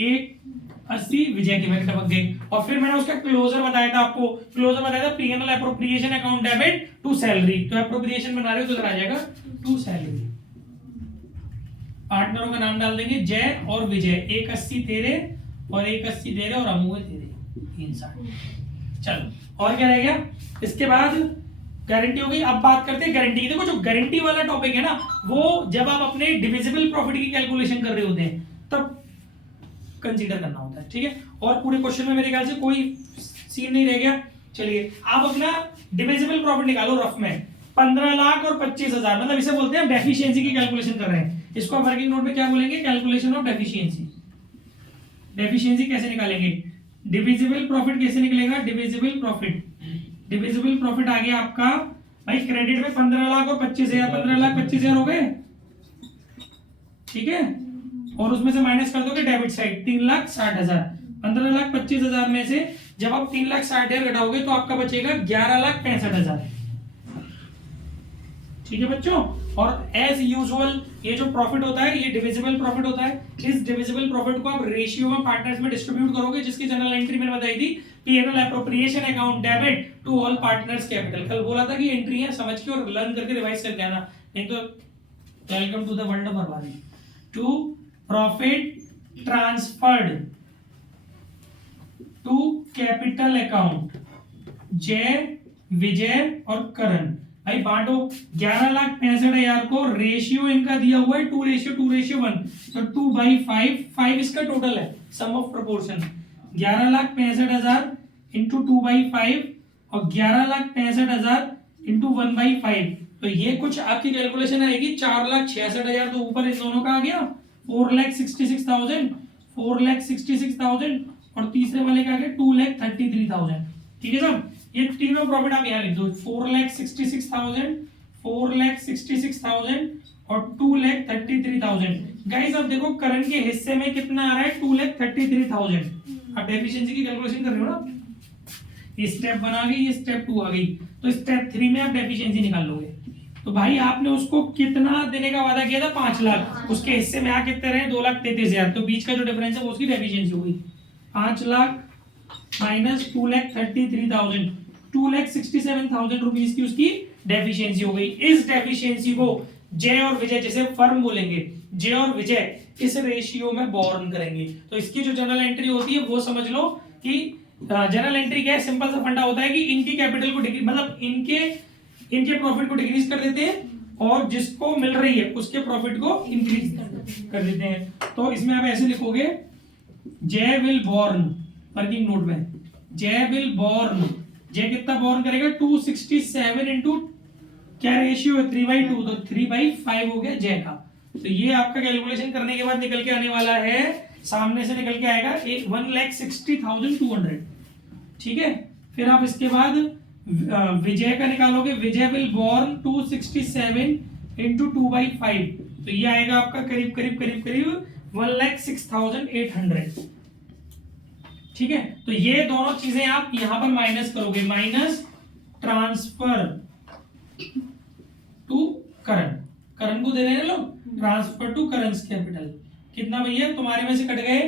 1,80,000 विजय के में टपक गए। और फिर मैंने उसका क्लोजर बताया था आपको, क्लोजर बताया था PNL appropriation account debit to salary. तो एप्रोप्रिएशन बना रहे हो तो आ जाएगा टू सैलरी। पार्टनरों का नाम डाल देंगे जय और विजय, एक 80 तेरे और एक 80 तेरे और अमू है तेरे, 360। चलो और क्या रह गया इसके बाद, गारंटी हो गई। अब बात करते हैं गारंटी की। देखो जो गारंटी वाला टॉपिक है ना, वो जब आप अपने डिविजिबल प्रॉफिट की कैलकुलेशन कर रहे होते हैं तब कंसीडर करना होता है, ठीक है। और पूरे क्वेश्चन में मेरे ख्याल से कोई सीन नहीं रह गया। चलिए आप अपना डिविजिबल प्रॉफिट निकालो रफ में, 15 लाख और 25,000, मतलब इसे बोलते हैं डेफिशिएंसी की कैलकुलेशन कर रहे हैं। इसको वर्किंग नोट में क्या बोलेंगे, कैलकुलेशन ऑफ डेफिशिएंसी। डेफिशिएंसी कैसे निकालेंगे, डिविजिबल प्रॉफिट कैसे निकलेगा, डिविजिबल प्रॉफिट, डिविजिबल प्रॉफिट आ गया आपका भाई क्रेडिट में 15 लाख और 25,000, 15 लाख 25,000 हो गए, ठीक है। और उसमें से माइनस कर दोगे डेबिट साइड 3,60,000। 15,25,000 में से जब आप 3,60,000 घटाओगे तो आपका बचेगा 11,65,000, ठीक है बच्चों। और एज यूजुअल ये जो प्रॉफिट होता है ये डिविजिबल प्रॉफिट होता है। इस डिविजिबल प्रॉफिट को आप रेशियो में पार्टनर्स में डिस्ट्रीब्यूट करोगे, जिसकी जनरल एंट्री मैंने बताई थी, P&L appropriation account debit to all partners capital. कल बोला था कि एंट्री है, समझ के और लर्न करके रिवाइज करके आना, नहीं तो welcome to the world of बर्बादी। To profit transferred to capital account, Jay, Vijay और करण। भाई बांटो, 11,65,000 को रेशियो इनका दिया हुआ है 2:1, तो 2/5, 5 इसका टोटल है, सम ऑफ प्रोपोर्शन। 11,65,000 इंटू 2/5 और 11,65,000 इंटू 1/5, तो ये कुछ आपकी कैलकुलेशन आएगी 4,66,000। तो ऊपर इन दोनों का आ गया 4,66,000, 4,66,000 और तीसरे वाले का आ गया 2,33,000, ठीक है सर। ये तीनों प्रॉफिट आप यहाँ लिख दो, 4,66,000, 4,66,000 और 2,33,000। गाइस अब देखो करण के हिस्से में कितना आ रहा है, 2,33,000। आप डेफिशिएंसी की कैलकुलेशन कर रहे हो ना, ये स्टेप 1 आ गई, ये स्टेप 2 आ गई, तो स्टेप 3 में आप डेफिशिएंसी निकाल लोगे। तो भाई आपने उसको कितना देने का वादा किया था, 5 लाख, उसके हिस्से में आ कितने रहे, 2,33,000, तो बीच का जो डिफरेंस है वो उसकी डेफिशिएंसी हो गई। 5 लाख माइनस 2,33,000, 2,67,000 रुपीज की उसकी डेफिशिएंसी हो गई। इस डेफिशिएंसी को जय और विजय, जैसे फर्म बोलेंगे, जय और विजय इस रेशियो में बॉर्न करेंगे। तो इसकी जो जनरल एंट्री होती है वो समझ लो कि जनरल एंट्री क्या है, सिंपल सा फंडा होता है कि इनकी कैपिटल को डिक्रीज, मतलब इनके प्रॉफिट को डिक्रीज कर देते हैं और जिसको मिल रही है उसके प्रॉफिट को इंक्रीज कर देते हैं। तो इसमें आप ऐसे लिखोगे, जय विल बॉर्न, वर्किंग नोट में जय विल बॉर्न, जय कितना बॉर्न करेगा, 267 इंटू क्या रेशियो है, 3/2, तो 3/5 हो गया जय का। तो ये आपका कैलकुलेशन करने के बाद निकल के आने वाला है, सामने से निकल के आएगा 1,60,200, ठीक है। फिर आप इसके बाद विजय का निकालोगे, विजय विल बॉर्न 267 इंटू 2/5, तो ये आएगा आपका करीब 1,06,800, ठीक है। तो ये दोनों चीजें आप यहां पर माइनस करोगे, माइनस ट्रांसफर टू करण को दे रहे हैं लोग, ट्रांसफर टू करेंस कैपिटल, कितना भैया तुम्हारे में से कट गए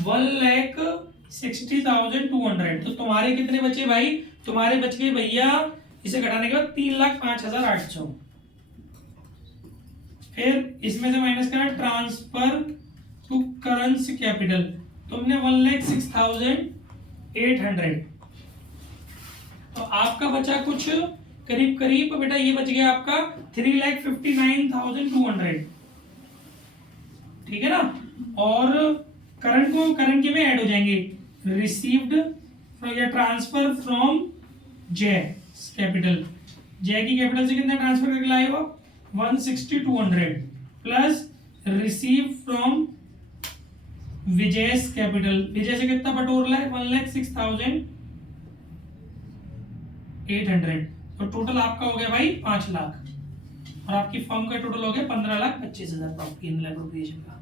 1,60,200, तो तुम्हारे कितने बचे भाई, तुम्हारे बच गए भैया इसे घटाने के बाद 3,05,800। फिर इसमें से माइनस करा ट्रांसफर टू करेंस कैपिटल, तुमने 1,06,800, तो आपका बचा कुछ करीब बेटा, ये बच गया आपका 3,59,200, ठीक है ना। और करंट के में ऐड हो जाएंगे, रिसीव्ड या ट्रांसफर फ्रॉम जय कैपिटल, जय की कैपिटल से कितना ट्रांसफर करके लाए हो, 160,200 plus receive from Vijay capital, Vijay से कितना बटोर रहा है, 1,06,800, तो टोटल आपका हो गया भाई 5 लाख और आपकी फर्म का टोटल हो गया 15,25,000 प्रॉफिट इन एप्रोप्रिएशन का।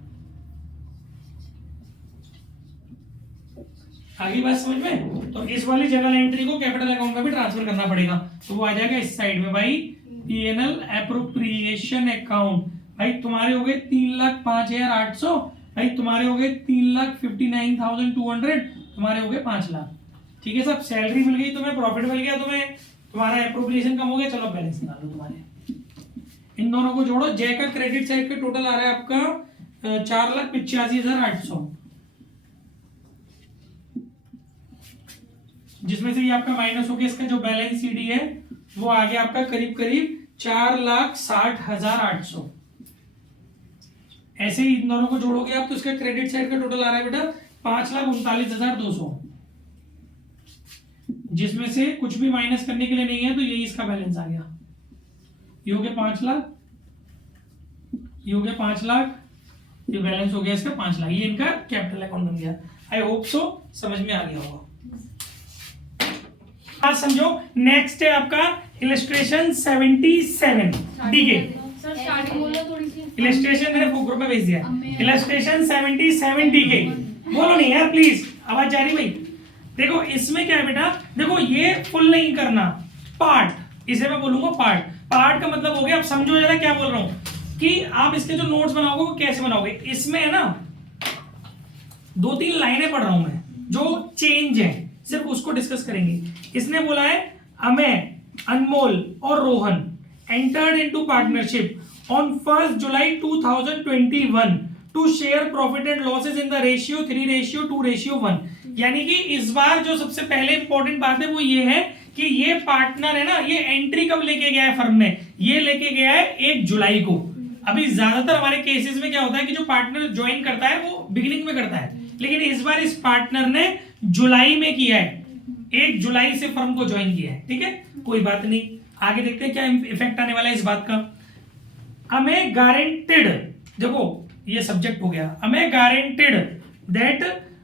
आगे बात समझ में। तो इस वाली जनरल एंट्री को कैपिटल अकाउंट में भी ट्रांसफर करना पड़ेगा, तो वो आ जाएगा इस साइड में भाई, P&L एप्रोप्रिएशन अकाउंट। भाई तुम्हारे हो गए 3,05,800, भाई तुम्हारे हो गए 3,59,200, तुम्हारे हो गए 5 लाख, ठीक है सब। सैलरी मिल गई तुम्हें, प्रॉफिट मिल गया तुम्हें, तुम्हारा एप्रोप्रिएशन कम हो गया, चलो बैलेंस निकालो तुम्हारे। इन दोनों को जोड़ो, जय का क्रेडिट साइड का टोटल आ रहा है आपका 4,85,800, जिसमें से ये आपका माइनस हो गया, इसका जो बैलेंस सीडी है वो आ गया आपका करीब करीब 4,60,800। ऐसे ही इन दोनों को जोड़ोगे आप तो इसका क्रेडिट साइड का टोटल आ रहा है बेटा 5,39,200, जिसमें से कुछ भी माइनस करने के लिए नहीं है, तो यही इसका बैलेंस आ गया। ये हो गया 5 लाख, ये हो गया 5 लाख, ये बैलेंस हो गया इसका 5 लाख। ये इनका कैपिटल अकाउंट बन गया। आई होप सो समझ में आ गया होगा। आज समझो, नेक्स्ट है आपका इलस्ट्रेशन 77 ठीक है। सर स्टार्टिंग बोलो थोड़ी सी। इलस्ट्रेशन मैंने ग्रुप में भेज दिया। इलस्ट्रेशन 77 ठीक है। बोलो नहीं यार प्लीज, आवाज जा रही भाई। देखो इसमें क्या है बेटा, देखो ये फुल नहीं करना, पार्ट, इसे मैं बोलूंगा पार्ट। पार्ट का मतलब हो गया, अब समझो जरा क्या बोल रहा हूं, कि आप इसके जो नोट्स बनाओगे वो कैसे बनाओगे। इसमें है ना 2-3 लाइनें पढ़ रहा हूं मैं, जो चेंज है सिर्फ उसको डिस्कस करेंगे। इसने बोला है अमेय, अनमोल और Rohan entered into partnership on 1st July 2021 to share profit and losses in the ratio 3:2:1। यानी कि इस बार जो सबसे पहले इंपॉर्टेंट बात है वो ये है कि ये पार्टनर है ना, ये एंट्री कब लेके गया है फर्म में, ये लेके गया है 1 जुलाई को। अभी ज्यादातर हमारे केसेस में क्या होता है कि जो पार्टनर ज्वाइन करता है वो बिगिनिंग में करता है, लेकिन इस बार इस पार्टनर ने जुलाई में किया है, 1 जुलाई से फर्म को ज्वाइन किया है। ठीक है, कोई बात नहीं, आगे देखते हैं क्या इफेक्ट आने वाला है इस बात का। हमें गारंटेड, देखो ये सब्जेक्ट हो गया, हमें guaranteed that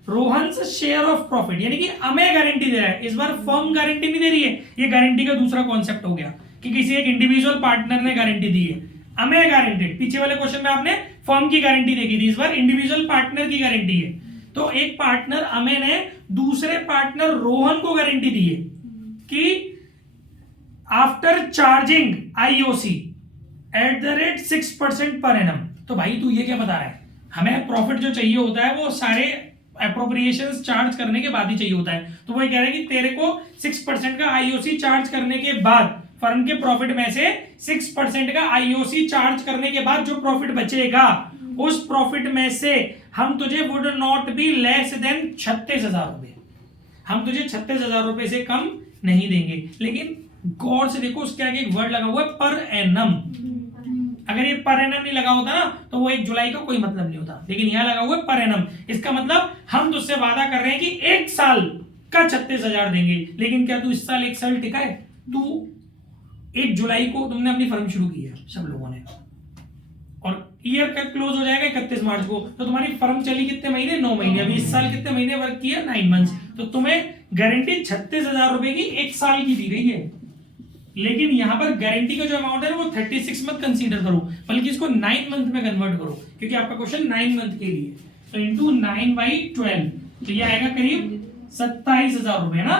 Rohan's share of profit, यानी कि हमें गारंटी दे रहा है, इस बार फर्म गारंटी नहीं दे रही है। ये गारंटी का दूसरा कॉन्सेप्ट हो गया कि किसी एक इंडिविजुअल पार्टनर ने गारंटी दी है। हमें गारंटेड, पीछे वाले क्वेश्चन में आपने फर्म की गारंटी देखी थी, इस बार इंडिविजुअल पार्टनर की गारंटी है। तो एक पार्टनर अमे ने दूसरे पार्टनर रोहन को गारंटी दी है कि after charging IOC at the rate 6% per annum. तो भाई तू ये क्या बता रहा है, हमें प्रॉफिट जो चाहिए होता है वो सारे अप्रोप्रिएशंस चार्ज करने के बाद ही चाहिए होता है। तो वो कह रहा है कि तेरे को 6% का आईओसी चार्ज करने के बाद, फर्म के प्रॉफिट में से 6% का आईओसी चार्ज करने के बाद जो प्रॉफिट बचेगा, उस प्रॉफिट में से हम तुझे would not be less than 36,000 रुपए, हम तुझे 36,000 रुपए से कम नहीं देंगे। लेकिन गौर से देखो उसके आगे एक वर्ड लगा हुआ है पर एनम। अगर ये पर एनम नहीं लगा होता ना तो वो 1 जुलाई का कोई मतलब नहीं होता, लेकिन यहां लगा हुआ है पर एनम। इसका मतलब हम तुझसे वादा कर रहे हैं कि 1 साल का 36,000 देंगे। लेकिन क्या तू इस साल 1 साल टिका है? तू 1 जुलाई को तुमने अपनी फर्म शुरू की है सब लोगों ने, और ईयर का क्लोज हो जाएगा 31 मार्च को, तो तुम्हारी फर्म चली कितने महीने? 9 महीने। अभी इस साल कितने महीने वर्क किया? 9 मंथ्स। तो तुम्हें गारंटी 36,000 रुपए की 1 साल की दी गई है। लेकिन यहां पर गारंटी का जो अमाउंट है वो 36 मत कंसीडर करो, बल्कि इसको 9 मंथ में कन्वर्ट करो, क्योंकि आपका क्वेश्चन 9 मंथ के लिए। तो इंटू 9/12, तो ये आएगा करीब 27,000 रुपए ना।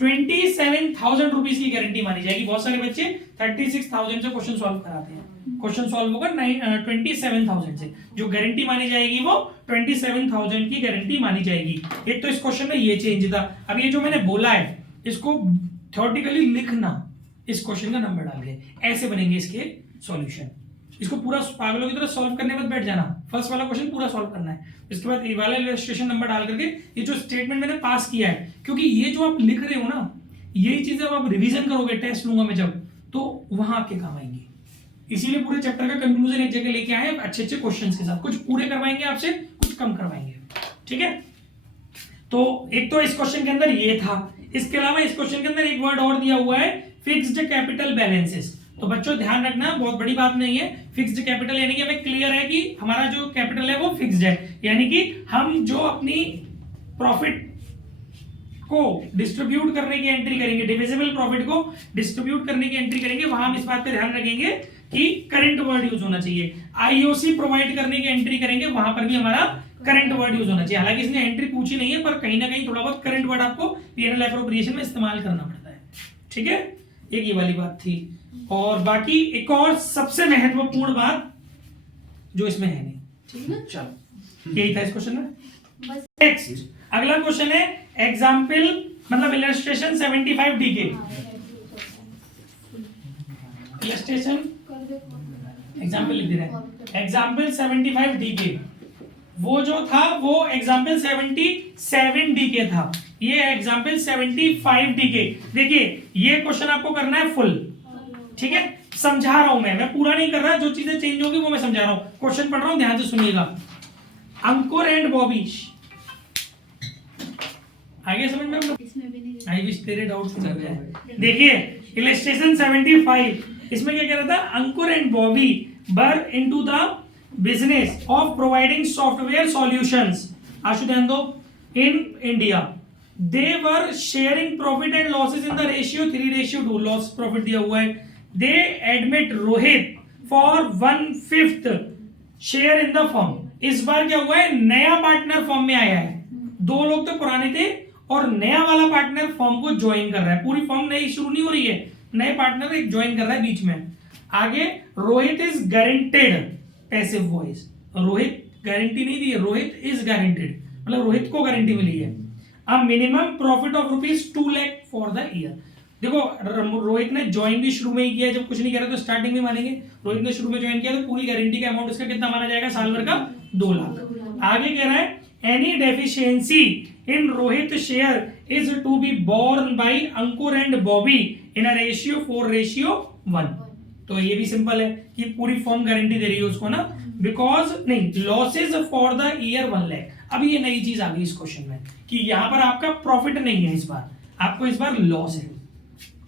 27,000 रुपीज की गारंटी मानी जाएगी। बहुत सारे बच्चे 36,000 से क्वेश्चन सॉल्व कराते हैं, क्वेश्चन सॉल्व होगा 27,000 से। जो गारंटी मानी जाएगी वो 27,000 की गारंटी मानी जाएगी। एक तो इस क्वेश्चन में ये चेंज था। अब ये जो मैंने बोला है इसको थ्योरेटिकली लिखना, इस क्वेश्चन का नंबर डाल के ऐसे बनेंगे इसके सॉल्यूशन। इसको पूरा पागलों की तरह सॉल्व करने मत बैठ जाना, फर्स्ट वाला क्वेश्चन पूरा सॉल्व करना है। इसके बाद ये वाला इलस्ट्रेशन नंबर डाल करके ये जो स्टेटमेंट मैंने पास किया है, क्योंकि ये जो आप लिख रहे हो ना, यही चीजें अब आप रिवीजन करोगे, टेस्ट लूंगा मैं जब, तो वहां आपके काम आएंगी। इसीलिए पूरे चैप्टर का कंक्लूजन एक जगह लेके आए अच्छे अच्छे क्वेश्चंस के साथ। कुछ पूरे करवाएंगे आपसे, कुछ कम करवाएंगे, ठीक है। तो एक तो इस क्वेश्चन के अंदर ये था। इसके अलावा इस क्वेश्चन के अंदर एक वर्ड और दिया हुआ है, फिक्स्ड कैपिटल बैलेंसेस। तो बच्चों ध्यान रखना, बहुत बड़ी बात नहीं है। फिक्स्ड कैपिटल यानी कि हमें क्लियर है कि हमारा जो कैपिटल है वो फिक्स्ड है, यानी कि हम जो अपनी प्रॉफिट को डिस्ट्रीब्यूट करने की एंट्री करेंगे, डिविजिबल प्रॉफिट को डिस्ट्रीब्यूट करने की एंट्री करेंगे, वहां हम इस बात पे ध्यान रखेंगे कि करंट वर्ड यूज होना चाहिए। आईओसी प्रोवाइड करने की एंट्री करेंगे, वहां पर भी हमारा करंट वर्ड यूज होना चाहिए। हालांकि इसने एंट्री पूछी नहीं है, पर कहीं ना कहीं थोड़ा बहुत करंट वर्ड आपको पीएनएल एप्रोप्रिएशन में इस्तेमाल करना पड़ता है, ठीक है। एक ये वाली बात थी। और बाकी एक और सबसे महत्वपूर्ण बात जो इसमें है नहीं, ठीक है। चलो यही था इस क्वेश्चन में। नेक्स्ट अगला क्वेश्चन है एग्जाम्पल, मतलब इलस्ट्रेशन 75 डी के। इलस्ट्रेशन एग्जाम्पल लिख दे रहे हैं। एग्जाम्पल 75 DK, वो जो था वो एग्जाम्पल 77 DK था, ये एग्जाम्पल 75 DK। देखिए ये क्वेश्चन आपको करना है फुल, ठीक है, समझा रहा हूं मैं पूरा नहीं कर रहा, जो चीजें चेंज होगी वो मैं समझा रहा हूं, क्वेश्चन पढ़ रहा हूं, ध्यान से सुनिएगा। अंकुर एंड बॉबी, आगे समझ में इसमें भी नहीं। आई विश तेरे डाउट्स क्लियर हो जाए। देखिए इलस्ट्रेशन 75, इसमें क्या कह रहा था, Ankur and Bobby were into the business of providing software solutions, Ashu ध्यान दो, in India. They were sharing profit and losses in the ratio 3:2, loss profit दिया हुआ है। They admit Rohit for 1/5 share in the firm. इस बार क्या हुआ है, नया पार्टनर फर्म में आया है, दो लोग तो पुराने थे और नया वाला पार्टनर फर्म को ज्वाइन कर रहा है, पूरी फर्म नई शुरू नहीं हो रही है, नए पार्टनर एक ज्वाइन कर रहा है बीच में। आगे Rohit is guaranteed, passive voice, Rohit guarantee नहीं दी है, रोहित इज गारंटेड, मतलब रोहित को गारंटी मिली है। A minimum profit of ₹2 lakh for the year. देखो रोहित ने ज्वाइन भी शुरू में ही किया, जब कुछ नहीं कह रहा तो स्टार्टिंग में मानेंगे, रोहित ने शुरू में ज्वाइन किया तो पूरी गारंटी का अमाउंट उसका कितना माना जाएगा, साल भर का 2 लाख। आगे कह रहा है any deficiency in Rohit share is to be borne by Ankur and Bobby in a ratio 4:1। तो ये भी सिंपल है कि पूरी फर्म गारंटी दे रही है उसको ना, बिकॉज नहीं, losses for the year 1 lakh. अब ये नई चीज आ गई इस क्वेश्चन में कि यहाँ पर आपका प्रॉफिट नहीं है, इस बार आपको इस बार लॉस है,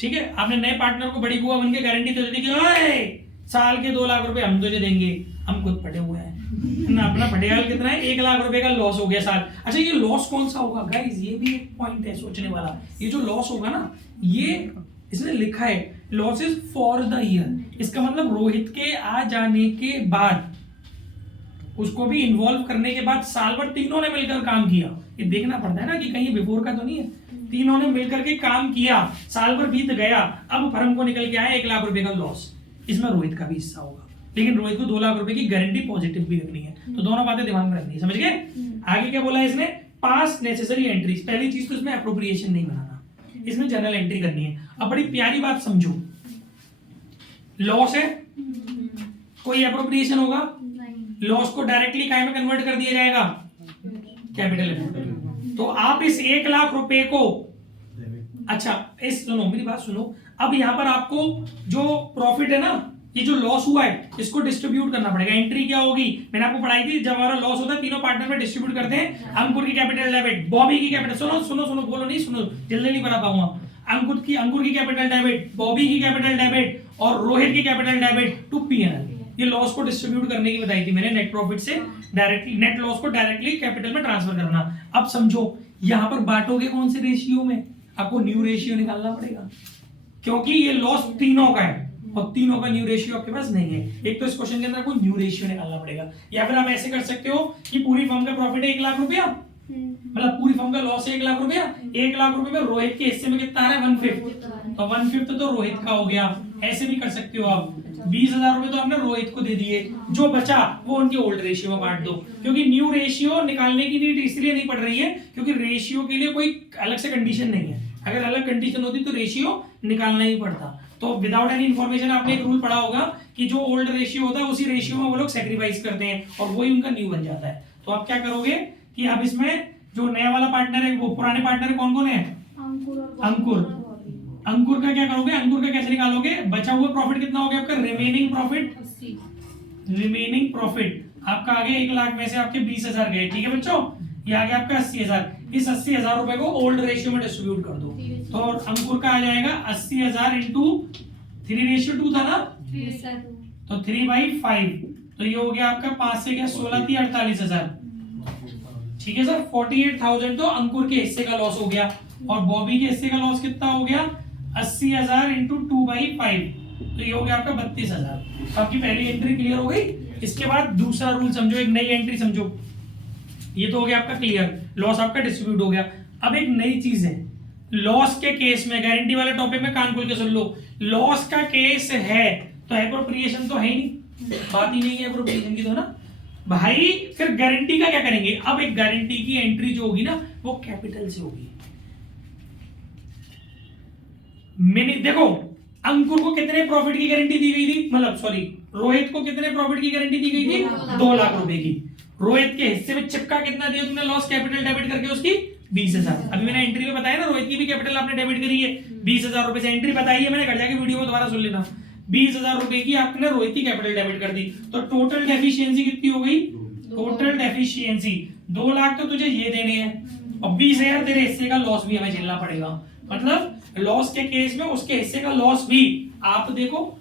ठीक है। आपने नए पार्टनर को बड़ी बुआ बन के गारंटी तो दे दी कि ओए साल के 2 लाख रुपए हम तुझे देंगे, हम खुद फटे हुए हैं ना, अपना फटेगा कितना है, 1 लाख रुपए का लॉस हो गया साल। अच्छा ये लॉस कौन सा होगा गाइस, ये भी एक पॉइंट है सोचने वाला। ये जो लॉस होगा ना, ये इसने लिखा है लॉसेस फॉर द ईयर, इसका मतलब रोहित के आ जाने के बाद, उसको भी इन्वॉल्व करने के बाद साल भर तीनों ने मिलकर काम किया। ये देखना पड़ता है ना कि कहीं बिफोर का तो नहीं है, तीनों ने मिलकर के काम किया, साल भर बीत गया, अब फर्म को निकल के आया 1 लाख रुपए का लॉस, इसमें रोहित का भी हिस्सा होगा, लेकिन रोहित को 2 लाख रुपए की गारंटी पॉजिटिव भी रखनी है। तो दोनों बातें दिमाग में रखनी है, समझ गए। आगे क्या बोला है इसने, पास नेसेसरी एंट्रीज। पहली चीज तो इसमें अप्रोप्रिएशन नहीं बनाना, इसमें जनरल एंट्री करनी है। अब बड़ी प्यारी बात समझो, लॉस है, कोई अप्रोप्रिएशन होगा, लॉस को डायरेक्टली काय में कन्वर्ट कर दिया जाएगा, कैपिटल में। तो आप इस 1 लाख रुपए को, अच्छा इस सुनो मेरी बात सुनो, अब यहां पर आपको जो प्रॉफिट है ना, ये जो लॉस हुआ है इसको डिस्ट्रीब्यूट करना पड़ेगा। एंट्री क्या होगी, मैंने आपको पढ़ाई थी, जब हमारा लॉस होता है तीनों पार्टनर में डिस्ट्रीब्यूट करते हैं। अंकुर की कैपिटल डेबिट, बॉबी की कैपिटल, सुनो सुनो सुनो, बोलो नहीं, सुनो जल्दी नहीं बता पाऊंगा। अंकुर की कैपिटल डेबिट, बॉबी की कैपिटल डेबिट और रोहित की कैपिटल डेबिट टू P&L। ये लॉस को डिस्ट्रीब्यूट करने की बताई थी मैंने, नेट प्रॉफिट से डायरेक्टली, नेट लॉस को डायरेक्टली कैपिटल में ट्रांसफर करना। अब समझो यहां पर बांटोगे कौन से रेशियो में, आपको न्यू रेशियो निकालना पड़ेगा, क्योंकि ये लॉस तीनों का है और तीनों का न्यू रेशियो आपके पास नहीं है। एक तो इस क्वेश्चन के अंदर आपको न्यू रेशियो निकालना पड़ेगा, या फिर आप ऐसे कर सकते हो कि पूरी फर्म का प्रॉफिट है 1 लाख रुपया, मतलब पूरी फर्म का लॉस है 1 लाख रुपया, 1 लाख रुपए में रोहित के हिस्से में कितना आ रहा है, 1/5, तो 1/5 तो रोहित का हो गया। ऐसे भी कर सकते हो आप, 20,000 रुपए तो आपने रोहित को दे दिए, जो बचा वो उनके ओल्ड रेशियो में बांट दो, क्योंकि न्यू रेशियो निकालने की नीड इसलिए नहीं पड़ रही है क्योंकि रेशियो के लिए कोई अलग से कंडीशन नहीं है। अगर अलग कंडीशन होती तो रेशियो निकालना ही पड़ता। तो विदाउट एनी इन्फॉर्मेशन आपने एक रूल पढ़ा होगा कि जो ओल्ड रेशियो होता है उसी रेशियो में वो लोग सेक्रीफाइस करते हैं और वही उनका न्यू बन जाता है। तो आप क्या करोगे कि अब इसमें जो नया वाला पार्टनर है, वो पुराने पार्टनर कौन कौन है, अंकुर का क्या करोगे, अंकुर का कैसे निकालोगे, बचा हुआ प्रॉफिट कितना हो गया आपका, रिमेनिंग प्रॉफिट आपका आ गया 1 लाख में से आपके 20,000 गए, ठीक है बच्चों, ये आ गया आपका 80,000। इस 80,000 रुपए को ओल्ड रेशियो में डिस्ट्रीब्यूट कर दो, तो अंकुर का आ जाएगा 80,000 इंटू 3:2 था ना, तो 3/5, तो ये हो गया आपका 5 से क्या 16 थी 48,000, ठीक है सर। 48,000 तो अंकुर के हिस्से का लॉस हो गया, और बॉबी के हिस्से का लॉस कितना हो गया, 80,000 इंटू 2/5, तो ये हो गया आपका 32,000। तो आपकी पहली एंट्री क्लियर हो गई। इसके बाद दूसरा रूल समझो, एक नई एंट्री समझो, ये तो हो गया आपका क्लियर, लॉस आपका डिस्ट्रीब्यूट हो गया। अब एक नई चीज है, लॉस के केस में, गारंटी वाले टॉपिक में कान खोल के सुन लो, लॉस का केस है तो एप्रोप्रिएशन तो है ही नहीं, बात ही नहीं है एप्रोप्रिएशन की तो ना भाई, फिर गारंटी का क्या करेंगे। अब एक गारंटी की एंट्री जो होगी ना वो कैपिटल से होगी। मैंने देखो अंकुर को कितने प्रॉफिट की गारंटी दी गई थी, मतलब सॉरी रोहित को कितने प्रॉफिट की गारंटी दी गई थी? 2 लाख रुपए की। रोहित के हिस्से में चिपका कितना दिया तुमने लॉस कैपिटल डेबिट करके उसकी 20,000। अभी मैंने एंट्री में बताया ना, रोहित की भी कैपिटल आपने डेबिट करी है 20,000 रुपए से। एंट्री बताई है मैंने, घर जाके वीडियो में दोबारा सुन लेना। 20,000 रुपए की आपने रोहित की कैपिटल डेबिट कर दी, तो टोटल डेफिशिएंसी कितनी हो गई? टोटल डेफिशिएंसी 2 लाख तो तुझे ये देने हैं और 20,000 तेरे हिस्से का लॉस भी हमें झेलना पड़ेगा। मतलब लॉस के केस में उसके हिस्से का लॉस भी आप देखो,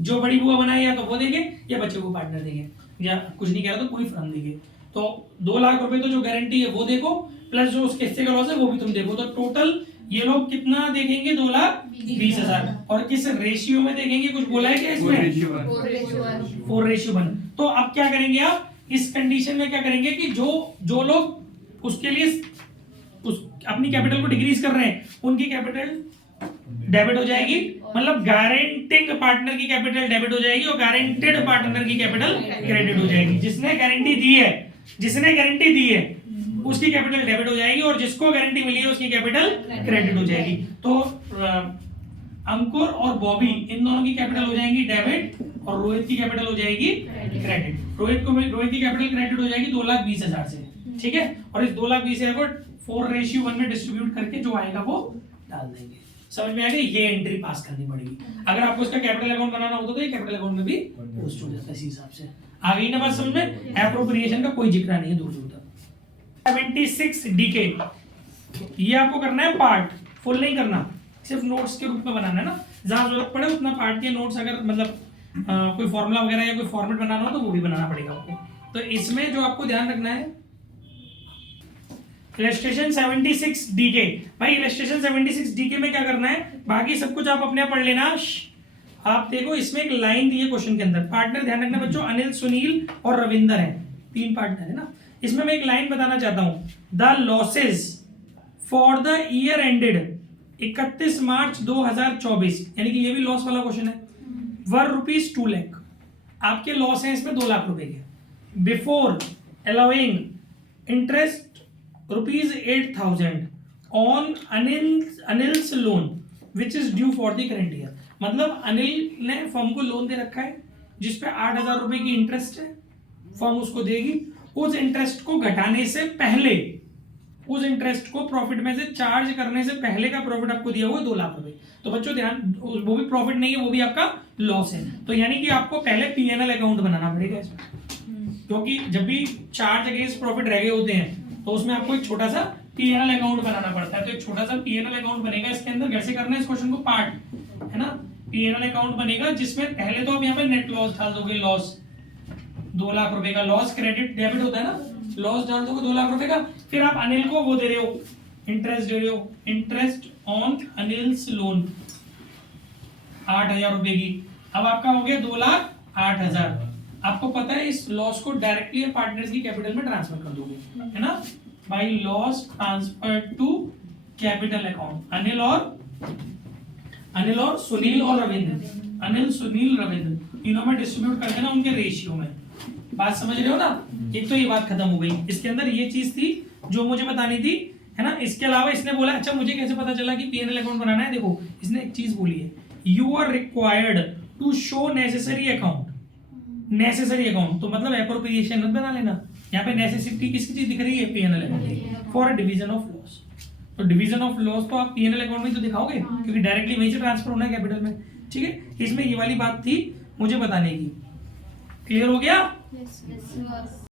जो बड़ी बुआ बनाई या तो वो देंगे या बच्चे को पार्टनर देंगे, या कुछ नहीं कह रहा तो कोई फर्म देंगे। तो 2 लाख रुपए तो जो गारंटी है वो देखो, प्लस जो उसके हिस्से का लॉस है वो भी तुम देखो। तो टोटल ये लोग कितना देखेंगे? 2,20,000। और किस रेशियो में देखेंगे? कुछ बोला है क्या इसमें? 4:1। तो अब क्या करेंगे आप इस कंडीशन में? क्या करेंगे कि जो लोग उसके लिए अपनी कैपिटल को डिक्रीज कर रहे हैं उनकी कैपिटल डेबिट हो जाएगी, मतलब गारंटिंग पार्टनर की कैपिटल डेबिट हो जाएगी और गारंटेड पार्टनर की कैपिटल क्रेडिट हो जाएगी। जिसने गारंटी दी है उसकी कैपिटल डेबिट हो जाएगी और जिसको गारंटी मिली है उसकी कैपिटल क्रेडिट हो जाएगी। तो अंकुर और बॉबी इन दोनों की कैपिटल हो जाएंगी डेबिट और रोहित की कैपिटल हो जाएगी क्रेडिट। रोहित की कैपिटल क्रेडिट हो जाएगी 2,20,000 से, ठीक है। और इस 2,20,000 को 4:1 में डिस्ट्रीब्यूट करके जो आएगा वो डाल देंगे। समझ में आ गई? ये एंट्री पास करनी पड़ेगी। अगर आपको इसका कैपिटल अकाउंट बनाना होता तो ये कैपिटल अकाउंट में भी पोस्ट हो जाता है इसी हिसाब से। आ गई ना बात समझ में? एप्रोप्रिएशन का कोई जिक्र नहीं है दूर दूर तक। 76 डीके ये आपको करना है पार्ट, फुल नहीं करना, सिर्फ नोट्स के रूप में बनाना है ना। जहां जरूरत पड़े उतना पार्ट के नोट्स, अगर मतलब कोई फॉर्मूला वगैरह या कोई फॉर्मेट बनाना हो तो वो भी बनाना पड़ेगा आपको। तो इसमें जो आपको ध्यान रखना है, इलस्ट्रेशन 76 डीके। भाई इलस्ट्रेशन 76 डीके में क्या करना है? बाकी सब कुछ आप अपने आप पढ़ लेना। आप देखो इसमें एक लाइन दी है क्वेश्चन के अंदर, पार्टनर ध्यान रखना बच्चों, अनिल, सुनील और रविंदर है, 3 पार्टनर है ना। इसमें मैं एक लाइन बताना चाहता हूं, the losses for the year ended 31 मार्च 2024, यानी कि ये भी लॉस वाला क्वेश्चन है, वर ₹2 लाख। आपके लॉस है इसमें 2 लाख रुपए के। Before allowing interest ₹8,000 on Anil's loan which is due for the current year. मतलब अनिल ने फर्म को लोन दे रखा है जिसपे 8,000 रुपए की इंटरेस्ट है, फर्म उसको देगी। उस इंटरेस्ट को घटाने से पहले, उस इंटरेस्ट को प्रॉफिट में से चार्ज करने से पहले का प्रॉफिट आपको दिया हुआ 2 लाख रुपए। तो बच्चों ध्यान, वो भी प्रॉफिट नहीं है, वो भी आपका लॉस है। तो यानी कि आपको पहले P&L अकाउंट बनाना पड़ेगा इसमें, क्योंकि जब भी चार्ज अगेंस्ट प्रॉफिट रह गए होते हैं तो उसमें आपको एक छोटा सा P&L अकाउंट बनाना पड़ता है। तो एक छोटा सा P&L अकाउंट बनेगा इसके अंदर। कैसे करना है इस क्वेश्चन को? पार्ट है ना, P&L अकाउंट बनेगा जिसमें पहले तो आप यहाँ पे नेट लॉस डाल दोगे, लॉस 2 लाख रुपए का, लॉस क्रेडिट डेबिट होता है ना, लॉस डाल दोगे 2 लाख रुपए का। फिर आप अनिल को वो दे रहे हो, इंटरेस्ट दे रहे हो, इंटरेस्ट ऑन अनिल्स लोन 8,000 रुपए की। अब आपका हो गया 2,08,000। आपको पता है इस लॉस को डायरेक्टली पार्टनर्स की कैपिटल में ट्रांसफर कर दोगे, है ना, by loss transfer to capital account. Anil और सुनील और रविंद्र, अनिल, सुनील, रविंद्र तीनों में डिस्ट्रीब्यूट कर देना उनके रेशियो में। बात समझ रहे हो ना? एक तो ये बात खत्म हो गई। इसके अंदर ये चीज थी जो मुझे बतानी थी, है ना। इसके अलावा इसने बोला, अच्छा मुझे कैसे पता चला कि P&L अकाउंट बनाना है? देखो इसने एक चीज बोली है, you are required to show necessary account. Necessary account तो मतलब एप्रोप्रिएशन मत बना लेना। यहाँ पे नेसेसिटी किसकी चीज दिख रही है? P&L account for division of loss. तो डिवीजन ऑफ लॉस तो आप P&L अकाउंट में तो दिखाओगे, क्योंकि डायरेक्टली वहीं से ट्रांसफर होना है कैपिटल में, ठीक है। इसमें ये वाली बात थी मुझे बताने की। क्लियर हो गया? Yes.